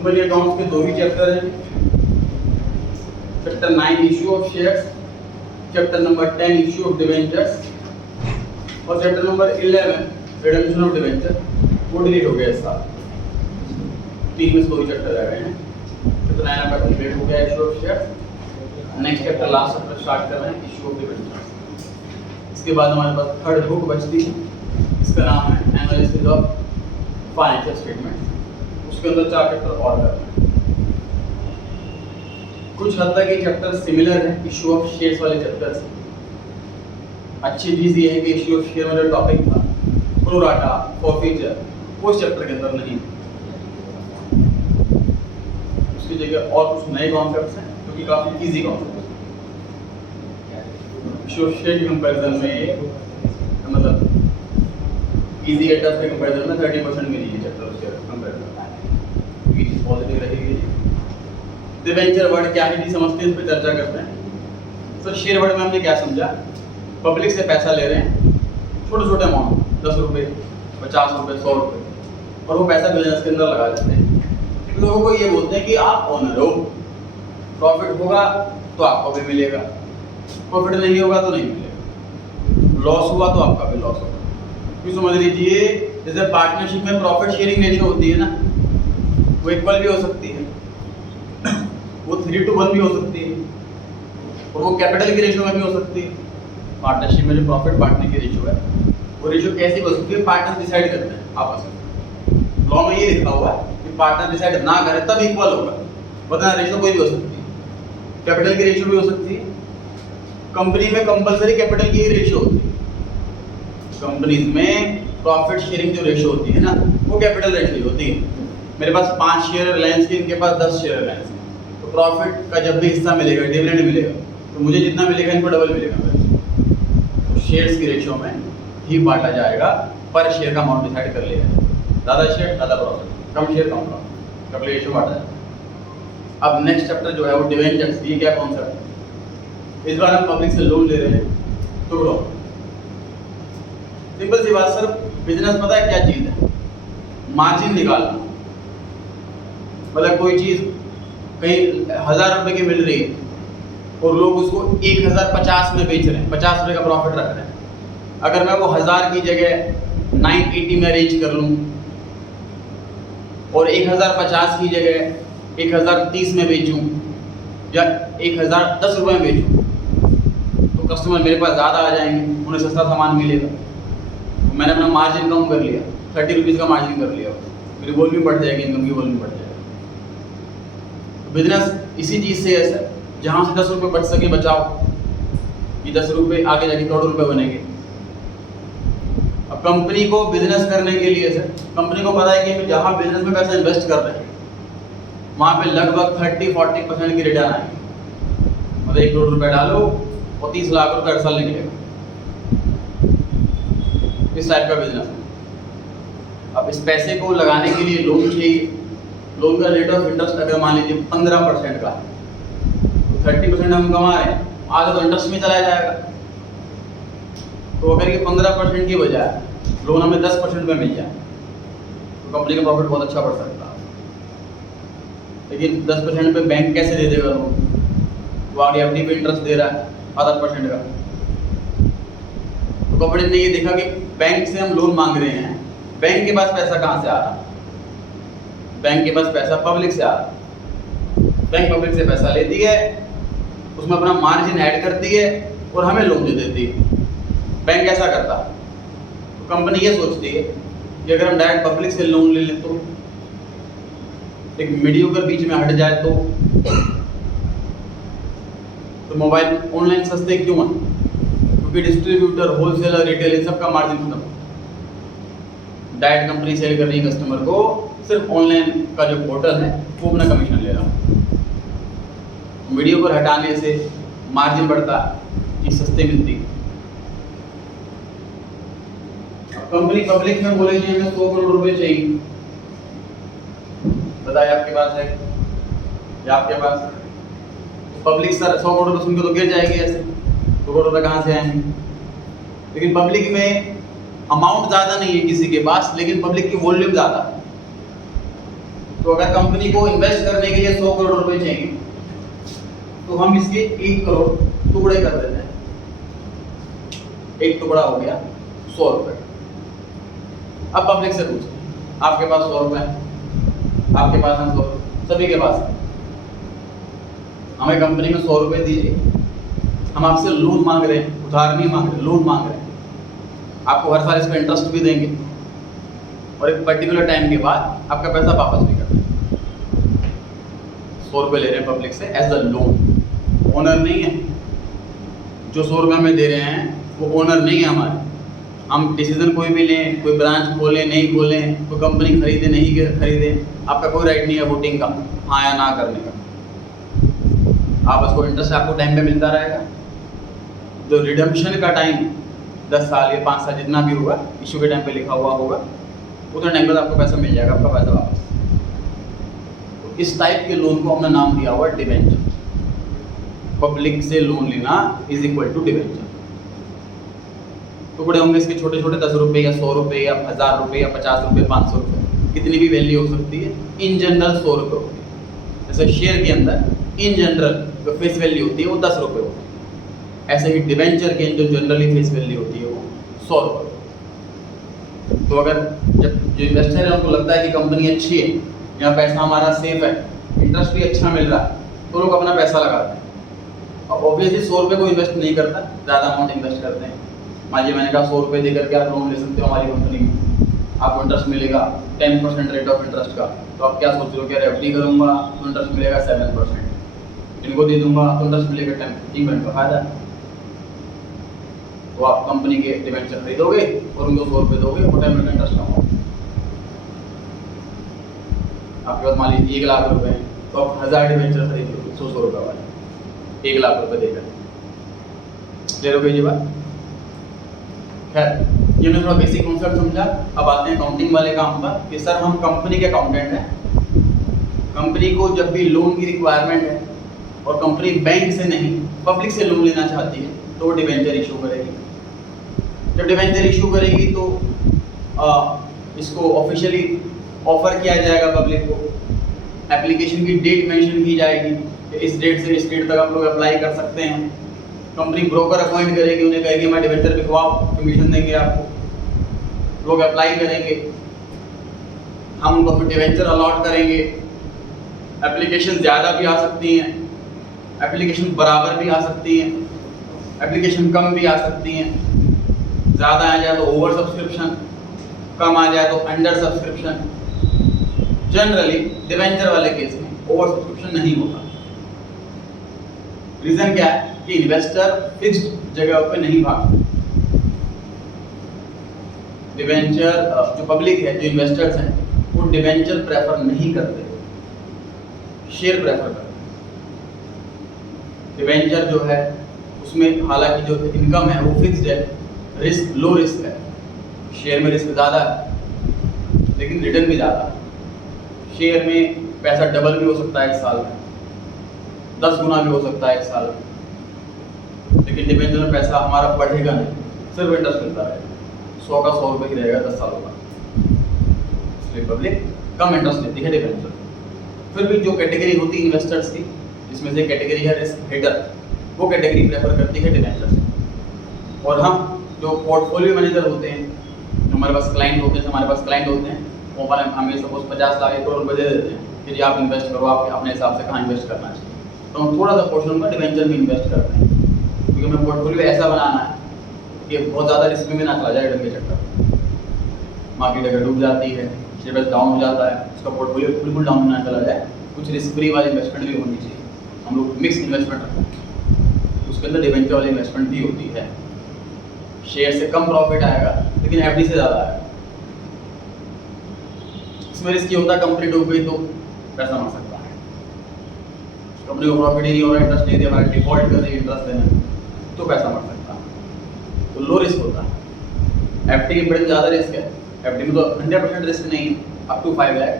Company accounts के दो ही चैप्टर हैं, chapter 9 issue of shares, chapter number 10 issue of debentures और chapter number 11 redemption of debenture वो डिलीट हो गया इस साल। 3 में से 2 ही चैप्टर रह गए हैं। चैप्टर 9 आपका कंप्लीट हो गया issue of shares. Next chapter last chapter start कर रहे हैं इश्यू ऑफ डिवेंचर्स। इसके बाद हमारे पास थर्ड बुक बचती है, इसका नाम है एनालिसिस ऑफ फाइनेंशियल स्टेटमेंट। उसके अंदर 4 चैप्टर और करना है। कुछ हद तक ये चैप्टर सिमिलर है इश्यू ऑफ शेयर्स वाले चैप्टर से। अच्छी चीज़ ये है कि इश्यू ऑफ शेयर में जो टॉपिक था प्रोराटा फॉरफीचर उस चैप्टर के अंदर नहीं, उसकी जगह और कुछ नए कॉन्सेप्ट्स हैं जो कि काफ़ी इजी कॉन्सेप्ट है। इश्यू ऑफ शेयर के कंपैरिजन में ये मतलब इजी है, टफ के कंपैरिजन में 30% मिली है चैप्टर उसके कंपैरिजन में, ये चीज़ पॉजिटिव रहेगी। डिवेंचर वर्ड क्या है जी समझते हैं, इस पर चर्चा करते हैं। सर शेयर वर्ड में हमने क्या समझा, पब्लिक से पैसा ले रहे हैं छोटे छोटे अमाउंट 10 रुपये 50 रुपये 100 रुपये और वो पैसा बिजनेस के अंदर लगा देते हैं। लोगों को ये बोलते हैं कि आप ओनर हो, प्रॉफिट होगा तो आपको भी मिलेगा, प्रॉफिट नहीं होगा तो नहीं मिलेगा, लॉस हुआ तो आपका भी लॉस होगा। फिर समझ लीजिए जैसे पार्टनरशिप में प्रॉफिट शेयरिंग रेशियो होती है ना, वो इक्वल भी हो सकती है, वो 3:1 भी हो सकती है और वो कैपिटल की रेशियो में भी हो सकती है। पार्टनरशिप में जो प्रॉफिट बांटने की रेशियो है वो रेशियो कैसी हो सकती है, पार्टनर डिसाइड करते हैं आपस में। लॉ में ये लिखा हुआ है कि पार्टनर डिसाइड ना करे तब इक्वल होगा, वरना रेशियो कोई भी हो सकती है। कैपिटल की रेशियो भी हो सकती है। कंपनी में कंपलसरी कैपिटल की रेशियो होती है। कंपनीज में प्रॉफिट शेयरिंग जो रेशियो होती है ना वो कैपिटल रेशियो होती है। मेरे पास 5 शेयर रिलायंस के, इनके पास 10 शेयर रिलायंस के, तो प्रॉफिट का जब भी हिस्सा मिलेगा डिविडेंड मिलेगा तो मुझे जितना मिलेगा इनको डबल मिलेगा। तो शेयर्स की रेशियो में ही बांटा जाएगा, पर शेयर का अमाउंट डिसाइड कर लिया है। ज़्यादा शेयर ज़्यादा प्रॉफिट, कम शेयर कम प्रॉफिट, डबल रेशियो बांटा जाएगा। अब नेक्स्ट चैप्टर जो है वो डिवेंचर्स। ये क्या कॉन्सेप्ट है, इस बार हम पब्लिक से लोन ले रहे हैं तो लो सिंपल सी बात। सर बिजनेस पता है क्या चीज़ है, मार्जिन निकालना। मतलब कोई चीज़ कहीं 1000 रुपये की मिल रही है और लोग उसको 1050 में बेच रहे हैं, 50 रुपये का प्रॉफिट रख रहे हैं। अगर मैं वो 1000 की जगह 980 में अरेंज कर लूँ और 1050 की जगह 1030 में बेचूँ या 1010 रुपये में बेचूँ तो कस्टमर मेरे पास ज़्यादा आ जाएंगे, उन्हें सस्ता सामान मिलेगा। मैंने अपना मार्जिन कम कर लिया, 30 रुपीज़ का मार्जिन कर लिया, मेरी वॉल्यूम बढ़ जाएगी, इनकम की वॉल्यूम बढ़ जाएगी। बिजनेस इसी चीज़ से है, जहाँ से 10 रुपये बच सके बचाओ, ये 10 रुपये आगे जाके करोड़ रुपये बनेंगे। अब कंपनी को बिजनेस करने के लिए सर कंपनी को पता है कि जहाँ बिजनेस में पैसा इन्वेस्ट कर रहे हैं वहाँ पे लगभग 30-40% की रिटर्न आएगी। मतलब 1 करोड़ रुपये डालो और 30 लाख रुपये हर साल निकलेगा। इस टाइप का बिजनेस है। अब इस पैसे को लगाने के लिए लोन चाहिए। लोन का रेट ऑफ इंटरेस्ट अगर मान लीजिए 15% का, तो 30% हम कमा रहे हैं, आधा तो इंटरेस्ट में चला जाएगा। तो अगर ये 15% की बजाय लोन हमें 10% में मिल जाए तो कंपनी का प्रॉफिट बहुत अच्छा बढ़ सकता है। लेकिन 10% पे बैंक कैसे दे देगा लोन, वो आगे एफडी पे इंटरेस्ट दे रहा है 8% का। तो कंपनी ने ये देखा कि बैंक से हम लोन मांग रहे हैं, बैंक के पास पैसा कहाँ से आ रहा है, बैंक के पास पैसा पब्लिक से आ रहा है। बैंक पब्लिक से पैसा लेती है, उसमें अपना मार्जिन ऐड करती है और हमें लोन दे देती है। बैंक ऐसा करता है। तो कंपनी ये सोचती है कि अगर हम डायरेक्ट पब्लिक से लोन ले लें तो एक मीडियोकर बीच में हट जाए तो मोबाइल ऑनलाइन सस्ते क्यों हैं, क्योंकि डिस्ट्रीब्यूटर होलसेलर रिटेल इन सबका मार्जिन खत्म। डायरेक्ट कंपनी सेल कर रही है कस्टमर को, सिर्फ ऑनलाइन का जो पोर्टल है वो अपना कमीशन ले रहा है। वीडियो पर हटाने से मार्जिन बढ़ता है, चीज सस्ते मिलती है। कंपनी पब्लिक में बोलेगी हमें 100 करोड़ रुपए चाहिए, बताइए आपके पास है या आपके पास? पब्लिक सर 100 करोड़ रुपए सुनकर तो गिर जाएगी, ऐसे 100 करोड़ रुपए कहाँ से आएंगे? लेकिन पब्लिक में अमाउंट ज़्यादा नहीं है किसी के पास, लेकिन पब्लिक की वॉल्यूम ज़्यादा है। तो अगर कंपनी को इन्वेस्ट करने के लिए 100 करोड़ रुपए चाहिए तो हम इसके 1 करोड़ टुकड़े कर देते हैं। एक टुकड़ा हो गया 100 रुपए। अब पब्लिक से पूछते हैं, आपके पास 100 रुपए है, आपके पास हम 100, सभी के पास है, हमें कंपनी में 100 रुपए दीजिए। हम आपसे लोन मांग रहे हैं, उधार नहीं मांग रहे, लोन मांग रहे हैं। आपको हर साल इस पर इंटरेस्ट भी देंगे और एक पर्टिकुलर टाइम के बाद आपका पैसा वापस भी कर देंगे। 100 रुपये ले रहे हैं पब्लिक से एज अ लोन, ओनर नहीं है। जो 100 रुपये हमें दे रहे हैं वो ओनर नहीं है हमारे। हम डिसीजन कोई भी लें, कोई ब्रांच खोलें नहीं खोलें, कोई कंपनी खरीदे नहीं खरीदे, आपका कोई राइट नहीं है वोटिंग का, हाँ या ना करने का। आप उसको इंटरेस्ट आपको टाइम पे मिलता रहेगा। जो रिडम्पशन का टाइम 10 साल या 5 साल जितना भी होगा, इशू के टाइम पे लिखा हुआ होगा, उतना टाइम बाद आपको पैसा मिल जाएगा, आपका पैसा वापस। तो इस टाइप के लोन को हमने नाम दिया हुआ डिबेंचर। पब्लिक से लोन लेना इज इक्वल टू डिबेंचर। टुकड़े होंगे इसके छोटे छोटे, 10 रुपये या 100 रुपये या 1000 रुपये या 50 रुपये 500 रुपये, कितनी भी वैल्यू हो सकती है। इन जनरल 100 रुपये होती है। जैसे शेयर के अंदर इन जनरल जो फेस वैल्यू होती है वो 10 रुपये होती है, ऐसे ही डिबेंचर के जो जनरली फेस वैल्यू होती है वो 100 रुपये। तो अगर जब जो इन्वेस्टर है उनको लगता है कि कंपनी अच्छी है, यहाँ पैसा हमारा सेफ है, इंटरेस्ट भी अच्छा मिल रहा है, तो लोग अपना पैसा लगाते हैं। और ऑब्वियसली 100 रुपये को इन्वेस्ट नहीं करता, ज़्यादा अमाउंट इन्वेस्ट करते हैं। मान लीजिए मैंने कहा 100 रुपये दे करके आप लोन ले सकते हो हमारी कंपनी में, आपको इंटरेस्ट मिलेगा 10% रेट ऑफ इंटरेस्ट का। तो आप क्या सोच रहे हो कि अरे FD करूँगा तो इंटरेस्ट मिलेगा 7%, इनको दे दूंगा तो इंटरेस्ट मिलेगा 10% का फायदा। तो आप कंपनी के डिबेंचर खरीदोगे और उनको 100 रुपये दोगे और 10% इंटरेस्ट कमाओगे। आपके पास मान लीजिए 1 लाख रुपए हैं तो आप 1000 डिबेंचर खरीद लो 100 रुपये वाले, 1 लाख रुपए देकर ले लोगे ये बात। खैर, ये मैंने थोड़ा बेसिक कॉन्सेप्ट समझा। अब आते हैं अकाउंटिंग वाले काम पर कि सर हम कंपनी के अकाउंटेंट हैं, कंपनी को जब भी लोन की रिक्वायरमेंट है और कंपनी बैंक से नहीं पब्लिक से लोन लेना चाहती है तो वो डिबेंचर इशू करेगी। जब डिबेंचर इशू करेगी तो इसको ऑफिशियली ऑफर किया जाएगा पब्लिक को, एप्लीकेशन की डेट मेंशन की जाएगी कि इस डेट से इस डेट तक आप लोग अप्लाई कर सकते हैं। कंपनी ब्रोकर अपॉइंट करेगी, उन्हें कहेगी मैं डिबेंचर लिखवाओ, कमीशन देंगे आपको, लोग अप्लाई करेंगे, हम उनको फिर डिबेंचर अलॉट करेंगे। एप्लीकेशन ज़्यादा भी आ सकती हैं, एप्लीकेशन बराबर भी आ सकती हैं, एप्लीकेशन कम भी आ सकती हैं। ज़्यादा आ जाए तो ओवर सब्सक्रिप्शन, कम आ जाए तो अंडर सब्सक्रिप्शन। जनरली डिबेंचर वाले केस में ओवर सब्सक्रिप्शन नहीं होता। रीज़न क्या है कि इन्वेस्टर फिक्स्ड जगह पे नहीं भागते। डिबेंचर जो पब्लिक है, जो इन्वेस्टर्स हैं, वो डिबेंचर प्रेफर नहीं करते, शेयर प्रेफर करते। डिबेंचर जो है उसमें हालांकि जो इनकम है वो फिक्स्ड है, रिस्क लो रिस्क है। शेयर में रिस्क ज़्यादा है लेकिन रिटर्न भी ज़्यादा है। शेयर में पैसा डबल भी हो सकता है 1 साल में, 10 गुना भी हो सकता है 1 साल में, लेकिन डिबेंचर में पैसा हमारा बढ़ेगा नहीं, सिर्फ इंटरेस्ट मिलता रहेगा। 100 का 100 रुपये ही रहेगा 10 सालों का। इसलिए पब्लिक कम इंटरेस्ट लेती है डिबेंचर। फिर भी जो कैटेगरी होती है इन्वेस्टर्स की, जिसमें से कैटेगरी है रिस्क हेडर, वो कैटेगरी प्रेफर करती है डिबेंचर। और हम जो पोर्टफोलियो मैनेजर होते हैं, हमारे पास क्लाइंट होते हैं, वो हमें सपोज 50 लाख 1 करोड़ रुपये दे देते हैं कि जी आप इन्वेस्ट करो, आप अपने हिसाब से कहाँ इन्वेस्ट करना चाहिए। तो हम थोड़ा सा पोर्शन उनका डिबेंचर में इन्वेस्ट करते हैं, क्योंकि हमें पोर्टफोलियो ऐसा बनाना है कि बहुत ज़्यादा रिस्क में ना चला जाए रिटर्न के चक्कर। मार्केट अगर डूब जाती है, शेयर प्राइस डाउन हो जाता है, उसका पोर्टफोलियो बिल्कुल डाउन ना चला जाए। कुछ रिस्क फ्री वाली इन्वेस्टमेंट भी होनी चाहिए। हम लोग मिक्स इन्वेस्टमेंट रखते हैं, उसके अंदर डिबेंचर वाली इन्वेस्टमेंट भी होती है। शेयर से कम प्रॉफिट आएगा लेकिन FD से ज़्यादा आएगा। इसमें रिस्क ये होता है कंपनी डूब गई तो पैसा मर सकता है, कंपनी को प्रॉफिट ही नहीं हो रहा, इंटरेस्ट नहीं दे रहा, डिफॉल्ट कर रही इंटरेस्ट देना, तो पैसा मर सकता है। तो लो रिस्क होता है। FD के बड़े ज़्यादा रिस्क है। FD में तो 100% रिस्क नहीं है, अप टू 5 लाख।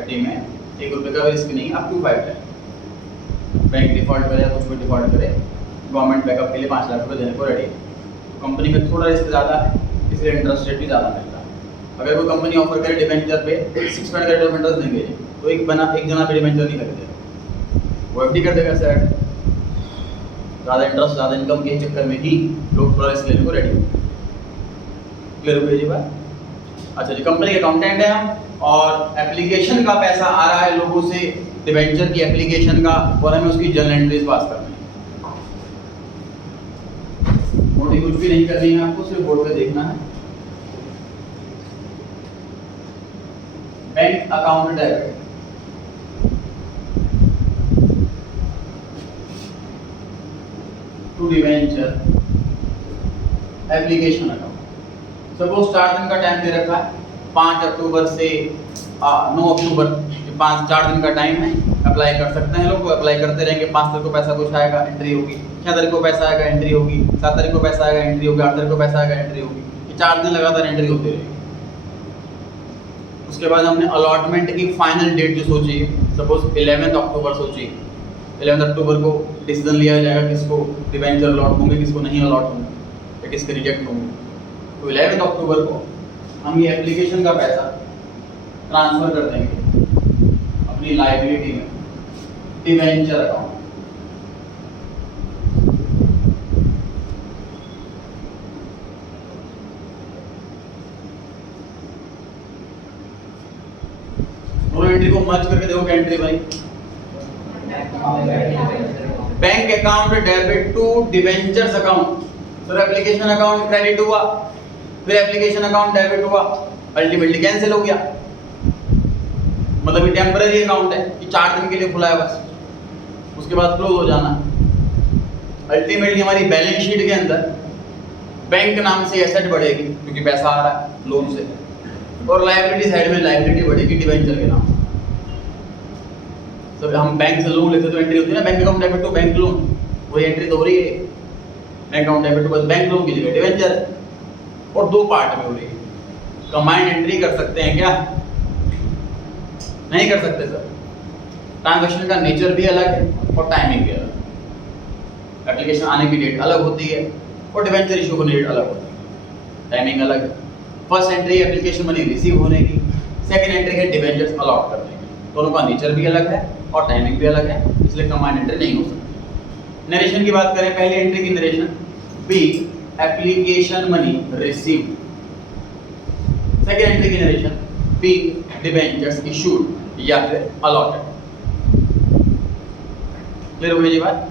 FD में 1 रुपये का रिस्क नहीं, up to 5 lakh. Bank default करे या कुछ भी डिफॉल्ट करे, गवर्नमेंट बैकअप के लिए 5 लाख रुपये देने को रेडी है। कंपनी में थोड़ा रिस्क ज़्यादा है, इसलिए इंटरेस्ट रेट भी ज़्यादा मिलता है। अगर कोई कंपनी ऑफर करे डिबेंचर पे 6% रेट ऑफ इंटरेस्ट देंगे तो एक जना पे डिबेंचर नहीं खरीदेगा, वो एफडी कर देगा सेट। ज़्यादा इंटरेस्ट ज़्यादा इनकम के चक्कर में ही लोग थोड़ा रिस्क लेने को रेडी हो। क्लियर हो गई जी बात? अच्छा जी, कंपनी के अकाउंटेंट है हम और एप्लीकेशन का पैसा आ रहा है लोगों से डिबेंचर की एप्लीकेशन का, और हमें उसकी जर्नल एंट्रीज पास करनी है। मोटी कुछ भी नहीं करनी है आपको, सिर्फ बोर्ड पे देखना है। Bank account debit to debenture application account. Suppose 4 दिन का टाइम दे रखा है, 5 अक्टूबर से 9 अक्टूबर, 4 दिन का टाइम है। अप्लाई कर सकते हैं लोग, अप्लाई करते रहेंगे। 5 तारीख को पैसा कुछ आएगा, एंट्री होगी। 6 तारीख को पैसा आएगा, एंट्री होगी। 7 तारीख को पैसा आएगा, एंट्री होगी। 8 तारीख को पैसा आएगा, एंट्री होगी। 4 दिन लगातार एंट्री होती रहेगी। उसके बाद हमने अलॉटमेंट की फाइनल डेट जो सोची है, सपोज 11 अक्टूबर सोची। 11 अक्टूबर को डिसीजन लिया जाएगा किसको डिबेंचर अलॉट होंगे, किसको नहीं अलॉट होंगे या किसके रिजेक्ट होंगे। तो 11 अक्टूबर को हम ये एप्लीकेशन का पैसा ट्रांसफर कर देंगे अपनी लाइबिलिटी में डिबेंचर अकाउंट। दोनों एंट्री को मर्ज करके देखो क्या एंट्री भाई। Bank account debit to debentures account. Sir application account credit हुआ, फिर एप्लीकेशन अकाउंट डेबिट हुआ, अल्टीमेटली कैंसिल हो गया। मतलब ये टेम्पररी अकाउंट है कि 4 दिन के लिए खुला है बस, उसके बाद क्लोज हो जाना। अल्टीमेटली हमारी बैलेंस शीट के अंदर बैंक नाम से एसेट बढ़ेगी क्योंकि पैसा आ रहा है लोन से, और लायबिलिटी साइड में लायबिलिटी बढ़ेगी डिबेंचर के नाम। तो हम बैंक से लोन लेते तो एंट्री होती है ना, bank account debit to bank loan, वही एंट्री तो हो रही है। बैंक अकाउंट डेबिट टू बस बैंक लोन की जगह डिबेंचर, और 2 पार्ट में हो रही है। कंबाइंड एंट्री कर सकते हैं क्या? नहीं कर सकते सर। ट्रांजैक्शन का नेचर भी अलग है और टाइमिंग भी अलग। एप्लीकेशन आने की डेट अलग होती है और डिबेंचर इशू की डेट अलग होती है, टाइमिंग अलग है। First entry application money receive होने की, सेकंड एंट्री है डिबेंचर्स अलॉट करने की। दोनों का नेचर भी अलग है और टाइमिंग भी अलग है, इसलिए कंबाइंड एंट्री नहीं हो सकती। नरेशन की बात करें, पहली एंट्री की narration be application money receive. Second entry की नरेशन बी डिबेंचर्स इशूड या फिर अलॉटेड। क्लियर हो गई जी बात?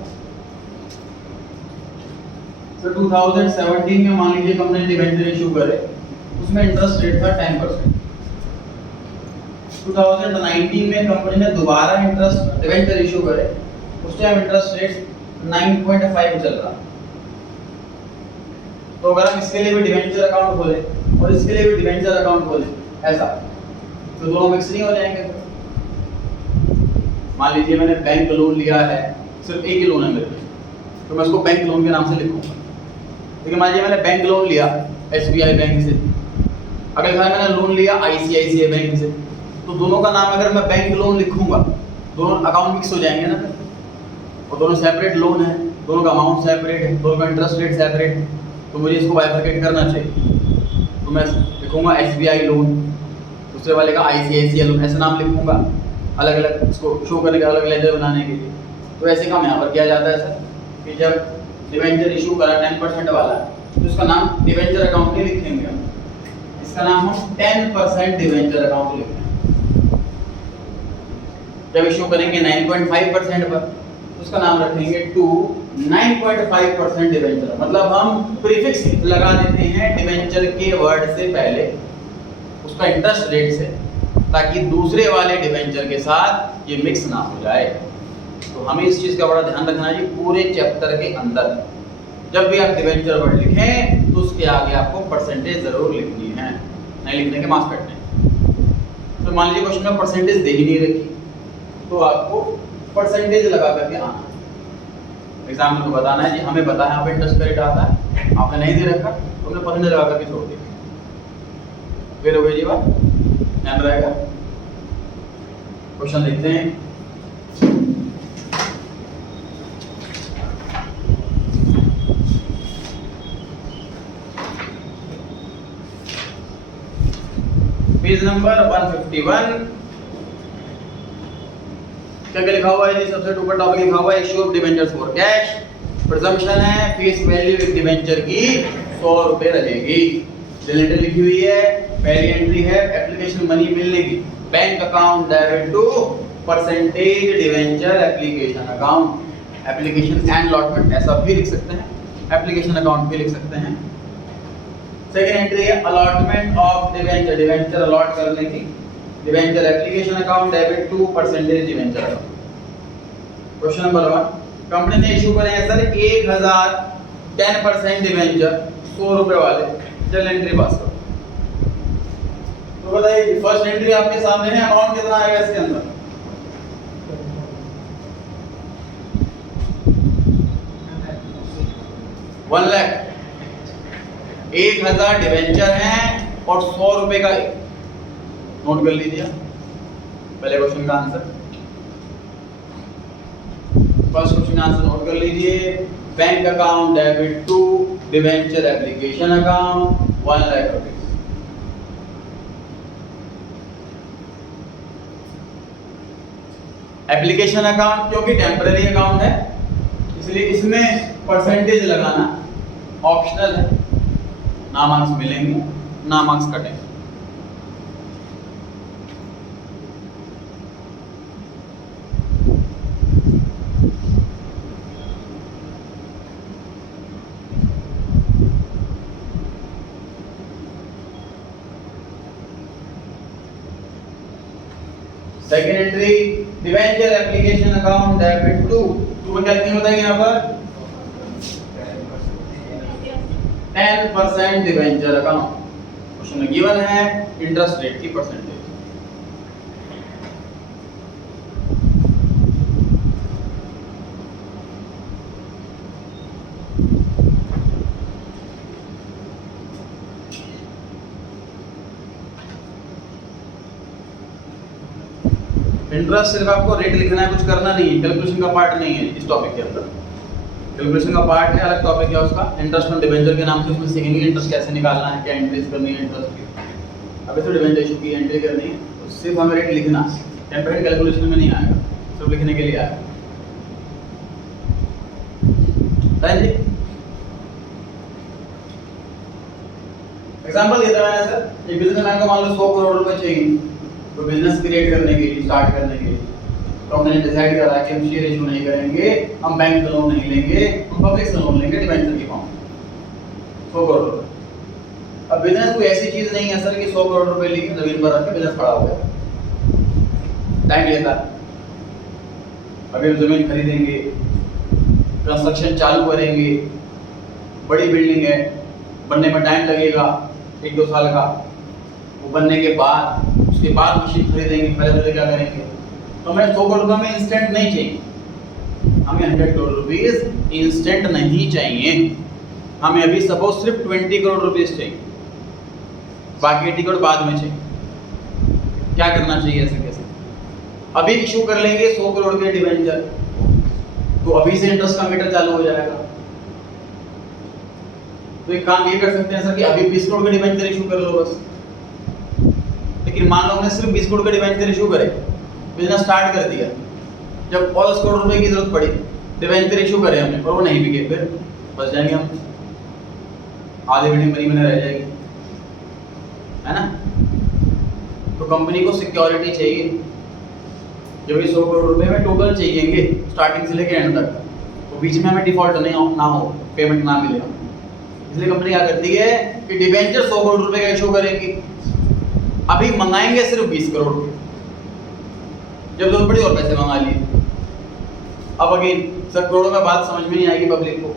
तो 2017 में मान लीजिए कंपनी डिबेंचर इशू करे, उसमें इंटरेस्ट रेट था 10%। 2019 में कंपनी ने दोबारा इंटरेस्ट डिबेंचर इशू करे, उस टाइम इंटरेस्ट रेट 9.5 चल रहा। तो अगर हम इसके लिए भी डिबेंचर अकाउंट खोले और इसके लिए भी डिबेंचर अकाउंट खोले ऐसा, तो दोनों मिक्स नहीं हो जाएंगे। मान लीजिए मैंने बैंक लोन लिया है, सिर्फ एक ही लोन है मेरे पे, तो मैं उसको बैंक लोन के नाम से लिखूंगा। लेकिन मान लीजिए मैंने बैंक लोन लिया SBI बैंक से, अगले साल मैंने लोन लिया ICICI बैंक से, तो दोनों का नाम अगर मैं बैंक लोन लिखूंगा, दोनों अकाउंट मिक्स हो जाएंगे ना फिर, और दोनों सेपरेट लोन है, दोनों का अमाउंट सेपरेट है, दोनों का इंटरेस्ट रेट सेपरेट है, तो मुझे इसको बाइफरकेट करना चाहिए। तो मैं लिखूंगा SBI लोन, दूसरे वाले का ICICI लोन, ऐसा नाम लिखूंगा अलग अलग, इसको शो करने के अलग लेजर बनाने के लिए। तो ऐसे काम यहाँ पर किया जाता है सर कि जब डिबेंचर इशू करा 10% वाला, तो इसका नाम डिबेंचर अकाउंट नहीं लिखेंगे हम, इसका नाम हम 10% डिबेंचर अकाउंट लिखेंगे। जब इशू करेंगे 9.5% पर, तो उसका नाम रखेंगे टू 9.5% डिबेंचर। मतलब हम प्रीफिक्स लगा देते हैं डिबेंचर के वर्ड से पहले उसका इंटरेस्ट रेट से, ताकि दूसरे वाले डिबेंचर के साथ ये मिक्स ना हो जाए। तो हमें इस चीज़ का बड़ा ध्यान रखना है पूरे चैप्टर के अंदर। जब भी आप डिबेंचर वर्ड लिखें तो उसके आगे आपको परसेंटेज जरूर लिखनी है, नहीं लिखने के मार्क्स कटने। तो मान लीजिए क्वेश्चन में परसेंटेज दे ही नहीं रखी, तो आपको परसेंटेज लगा करके आना। एग्जाम्पल को बताना है जी, हमें पता है यहाँ पे इंटरेस्ट रेट आता है, आपने नहीं दे रखा तो हमने परसेंटेज लगा करके छोड़ दिया। फिर हो गई जी बात, ध्यान रहेगा। क्वेश्चन देखते हैं। पेज नंबर 151 क्या लिखा हुआ है जी? सबसे ऊपर टॉपिक लिखा हुआ है issue of debentures for cash. Presumption है फेस वैल्यू डिबेंचर की 100 रुपए रहेगी। एंट्री लिखी हुई है, पहली एंट्री है एप्लीकेशन मनी मिलने की, bank account debit to percentage debenture application account. Application and allotment ऐसा भी लिख सकते हैं, एप्लीकेशन अकाउंट भी लिख सकते हैं। सेकंड एंट्री है allotment of debenture, debenture allot करने की, debenture application account debit to percentage debenture account. Question number 1, company ने इशू करे हैं सर 1000 10% डिबेंचर 100 रुपए वाले। चल एंट्री पास करो। तो बताइए फर्स्ट एंट्री आपके सामने है, अमाउंट कितना आएगा इसके अंदर? वन लाख। 1000 डिबेंचर हैं और 100 रुपए का नोट कर लीजिए पहले क्वेश्चन का आंसर। फर्स्ट क्वेश्चन का आंसर नोट कर लीजिए, bank account debit to debenture application account 1 lakh रुपए। एप्लीकेशन अकाउंट क्योंकि टेम्पररी अकाउंट है इसलिए इसमें परसेंटेज लगाना ऑप्शनल है, ना मार्क्स मिलेंगे ना मार्क्स कटेंगे। Second entry debenture application account debit to में क्या लिखना बताएंगे यहाँ पर 10% डिबेंचर अकाउंट। क्वेश्चन में गिवन है इंटरेस्ट रेट की परसेंटेज। इंटरेस्ट सिर्फ आपको रेट लिखना है, कुछ करना नहीं है, कैलकुलेशन का पार्ट नहीं है इस टॉपिक के अंदर। कैलकुलेशन का पार्ट है, अलग टॉपिक है उसका। इंटरेस्ट ऑन डिबेंचर के नाम से उसमें सीखेंगे इंटरेस्ट कैसे निकालना है, क्या एंट्रीज करनी है इंटरेस्ट की। अभी तो डिबेंचर इशू की एंट्री करनी है, तो सिर्फ हमें रेट लिखना है, टेम्परेरी कैलकुलेशन में नहीं आएगा, सिर्फ लिखने के लिए आएगा। जी एग्जांपल देता है सर, एक बिजनेसमैन को मान लो 100 करोड़ रुपए चाहिए तो बिजनेस क्रिएट करने के लिए, स्टार्ट करने के लिए, तो हमने डिसाइड करा कि हम शेयर इशू नहीं करेंगे, हम बैंक से लोन नहीं लेंगे, हम पब्लिक से लोन लेंगे डिबेंचर की फॉर्म 100 करोड़ रुपए। अब बिजनेस कोई ऐसी चीज नहीं है सर कि 100 करोड़ रुपए लेके जमीन पर रख के बिजनेस खड़ा हो गया, टाइम लेता है। अभी हम जमीन खरीदेंगे, कंस्ट्रक्शन चालू करेंगे, बड़ी बिल्डिंग है, बनने में टाइम लगेगा 1-2 साल का। वो बनने के बाद उसके बाद मशीन खरीदेंगे, पहले क्या करेंगे। तो हमें 100 करोड़ रुपए में इंस्टेंट नहीं चाहिए, हमें 100 करोड़ रुपीस इंस्टेंट नहीं चाहिए, हमें अभी सपोज सिर्फ 20 करोड़ रुपीस चाहिए, बाकी 80 करोड़ बाद में चाहिए। क्या करना चाहिए ऐसे कैसे? अभी इशू कर लेंगे 100 करोड़ के डिबेंचर, तो अभी से इंटरेस्ट का मीटर चालू हो जाएगा। तो एक काम ये कर सकते हैं सर कि अभी 20 करोड़ के डिबेंचर इशू कर लो बस। लेकिन मान लो हमने सिर्फ 20 करोड़ के डिबेंचर इशू करे, बिजनेस स्टार्ट कर दिया, जब और 10 करोड़ रुपए की जरूरत पड़ी, डिबेंचर इशू करे हमने और वो नहीं बिके, फिर बच जाएंगे हम, आधी बिल्डिंग बनी बने रह जाएगी, है ना। तो कंपनी को सिक्योरिटी चाहिए, जब ये 100 करोड़ रुपए में टोटल चाहिएंगे स्टार्टिंग से लेके एंड तक, तो बीच में हमें डिफॉल्ट नहीं ना हो, पेमेंट ना मिले, इसलिए कंपनी क्या करती है कि डिबेंचर 100 करोड़ रुपए का इशू करेगी, अभी मंगाएंगे सिर्फ 20 करोड़, जब जरूरत पड़ी और पैसे मंगा लिए। अब अगेन सर करोड़ों में बात समझ में नहीं आएगी पब्लिक को,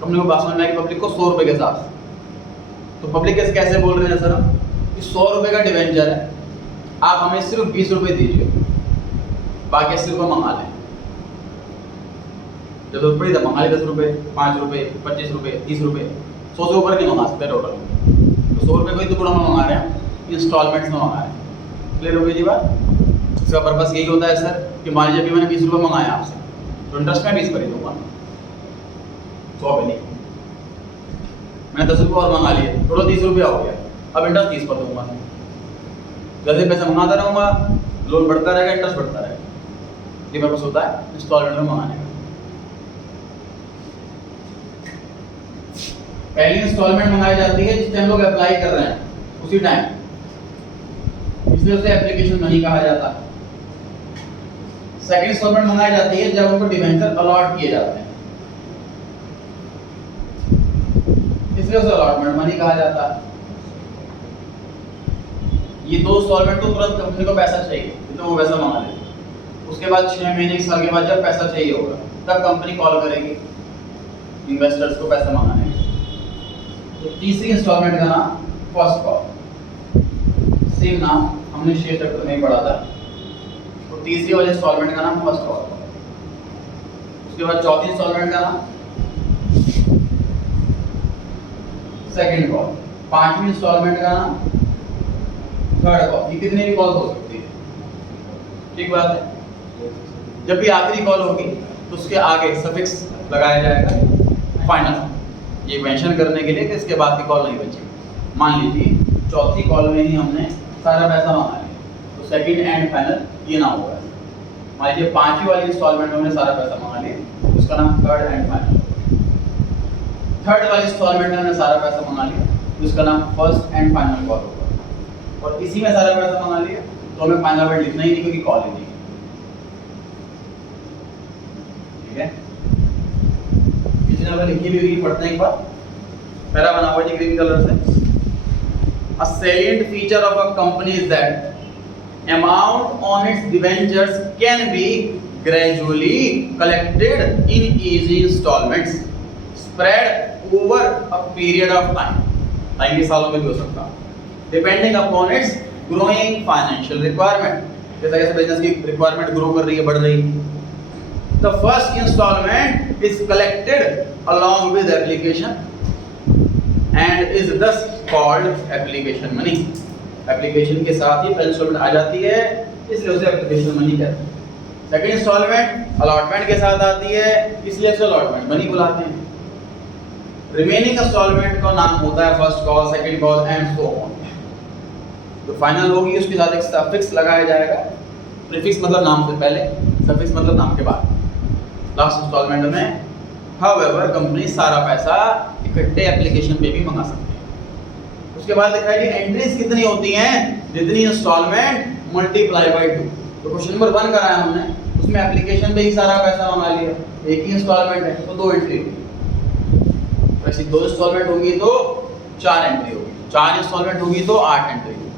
कंपनी को बात समझ में आएगी पब्लिक को 100 रुपए के साथ। तो पब्लिक कैसे बोल रहे हैं सर हम कि 100 रुपए का डिबेंचर है, आप हमें सिर्फ 20 रुपए दीजिए, बाकी 80 रुपए मंगा लें। जब जरूरत पड़ी तब मंगा ले 10 रुपए, 5 रुपए, 25 रुपए, 30 रुपए, 100 से ऊपर नहीं मंगा सकते टोटल। तो 100 रुपए को ही टुकड़ों में मंगा रहे हैं, इंस्टॉलमेंट्स में मंगा रहे हैं। क्लियर हो गई जी बात? इसका पर्पस यही होता है सर कि मान लीजिए अभी मैंने 20 रुपए मंगाया आपसे, तो इंटरेस्ट में 20 कर ही दूंगा, 100 पे नहीं। मैंने 10 रुपये और मंगा लिए, टोटल 30 रुपया हो गया, अब इंटरेस्ट 30 पर दूंगा, जैसे पैसा मंगाता रहूँगा, लोन बढ़ता रहेगा, इंटरेस्ट बढ़ता रहेगा। ये पर्पस होता है इंस्टॉलमेंट में मंगाने का। पहली इंस्टॉलमेंट मंगाई जाती है जिस टाइम लोग अप्लाई कर रहे हैं उसी टाइम, इसलिए उसे एप्लीकेशन मनी कहा जाता है। सेकंड इंस्टॉलमेंट मंगाई जाती है जब उनको डिवेंचर अलॉट किए जाते हैं, इसलिए उसे अलॉटमेंट मनी कहा जाता है। ये दो इंस्टॉलमेंट तो तुरंत कंपनी को पैसा चाहिए तो वो पैसा मंगा लेगी। उसके बाद 6 महीने 1 साल के बाद जब पैसा चाहिए होगा तब कंपनी कॉल करेगी इन्वेस्टर्स को पैसा मंगाने के। तो तीसरी इंस्टॉलमेंट का नाम फर्स्ट कॉल, सेम नाम हमने शेयर चैप्टर में पढ़ा था। तो तीसरी वाली इंस्टॉलमेंट का नाम फर्स्ट कॉल। उसके बाद चौथी इंस्टॉलमेंट का नाम सेकंड कॉल। पांचवी इंस्टॉलमेंट का नाम थर्ड कॉल। ये कितनी भी कॉल हो सकती है, ठीक बात है। जब भी आखिरी कॉल होगी तो उसके आगे सफिक्स लगाया जाएगा फाइनल, ये मेंशन करने के लिए कि इसके बाद की कॉल नहीं बचेगी। मान लीजिए चौथी कॉल में ही हमने सारा पैसा मांगा लिया तो सेकंड एंड फाइनल ये ना होगा। मान लीजिए पांचवी वाली इंस्टॉलमेंट में हमने सारा पैसा मांगा लिया, उसका नाम थर्ड एंड फाइनल। थर्ड वाली इंस्टॉलमेंट में हमने सारा पैसा मंगा लिया, उसका नाम फर्स्ट एंड फाइनल कॉल होगा। और इसी में सारा पैसा मंगा लिया तो हमें फाइनल वर्ड लिखना ही नहीं क्योंकि कॉल ही नहीं, ठीक है। किसी ने लिखी भी होगी, पढ़ते हैं एक बार। पहला बना हुआ है ग्रीन कलर से। A salient feature of a company is that amount on its debentures can be gradually collected in easy installments spread over a period of time. Time के सालों में भी हो सकता है, depending upon its growing financial requirement. जैसा जैसे business की रिक्वायरमेंट ग्रो कर रही है, बढ़ रही है। The first installment is collected along with application and is thus called application money. Application के साथ ही पहली इंस्टॉलमेंट आ जाती है, इसलिए उसे एप्लीकेशन मनी कहते हैं। सेकंड इंस्टॉलमेंट अलॉटमेंट के साथ आती है, इसलिए उसे अलॉटमेंट मनी बुलाते हैं। रिमेनिंग इंस्टॉलमेंट का नाम होता है first call, second call and so on. तो फाइनल होगी उसके साथ एक सफिक्स लगाया जाएगा। प्रीफिक्स मतलब नाम से पहले, सफिक्स मतलब नाम के बाद। लास्ट इंस्टॉलमेंट में हाउएवर कंपनी सारा पैसा इकट्ठे एप्लीकेशन पे भी मंगा सकती है। उसके बाद लिखा है कि एंट्रीज कितनी होती हैं, जितनी इंस्टॉलमेंट मल्टीप्लाई बाय 2। तो क्वेश्चन नंबर 1 कराया हमने, उसमें एप्लीकेशन पे ही सारा पैसा मंगा लिया, एक ही इंस्टॉलमेंट है तो 2 एंट्री होगी। वैसे 2 इंस्टॉलमेंट होगी तो 4 एंट्री होगी, 4 इंस्टॉलमेंट होगी तो 8 एंट्री होगी।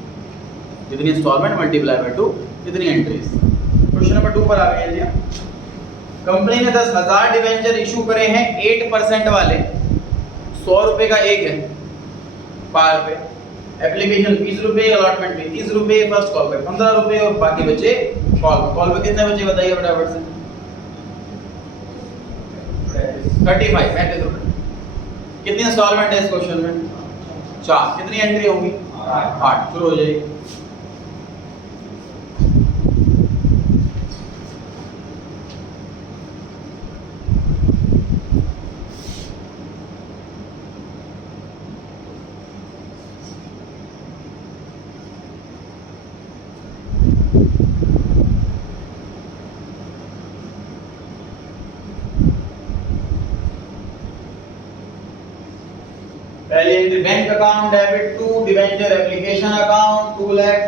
जितनी इंस्टॉलमेंट मल्टीप्लाई बाय 2 जितनी एंट्रीज। क्वेश्चन नंबर 2 पर आ गए हैं। कंपनी ने 10,000 डिवेंचर इशू करे हैं 8% वाले, 100 रुपए का एक है पार पे। एप्लीकेशन 20 रुपए, अलॉटमेंट पे 30 रुपए, फर्स्ट कॉल पे 15 रुपए और बाकी बचे कॉल पे कितने बचे बताइए फटाफट से। 35 रुपए। कितनी इंस्टॉलमेंट है इस क्वेश्चन में? 4। कितनी एंट्री होगी? 8। शुरू हो जाएगी। पहली entry bank account debit to debenture application account 2 lakh.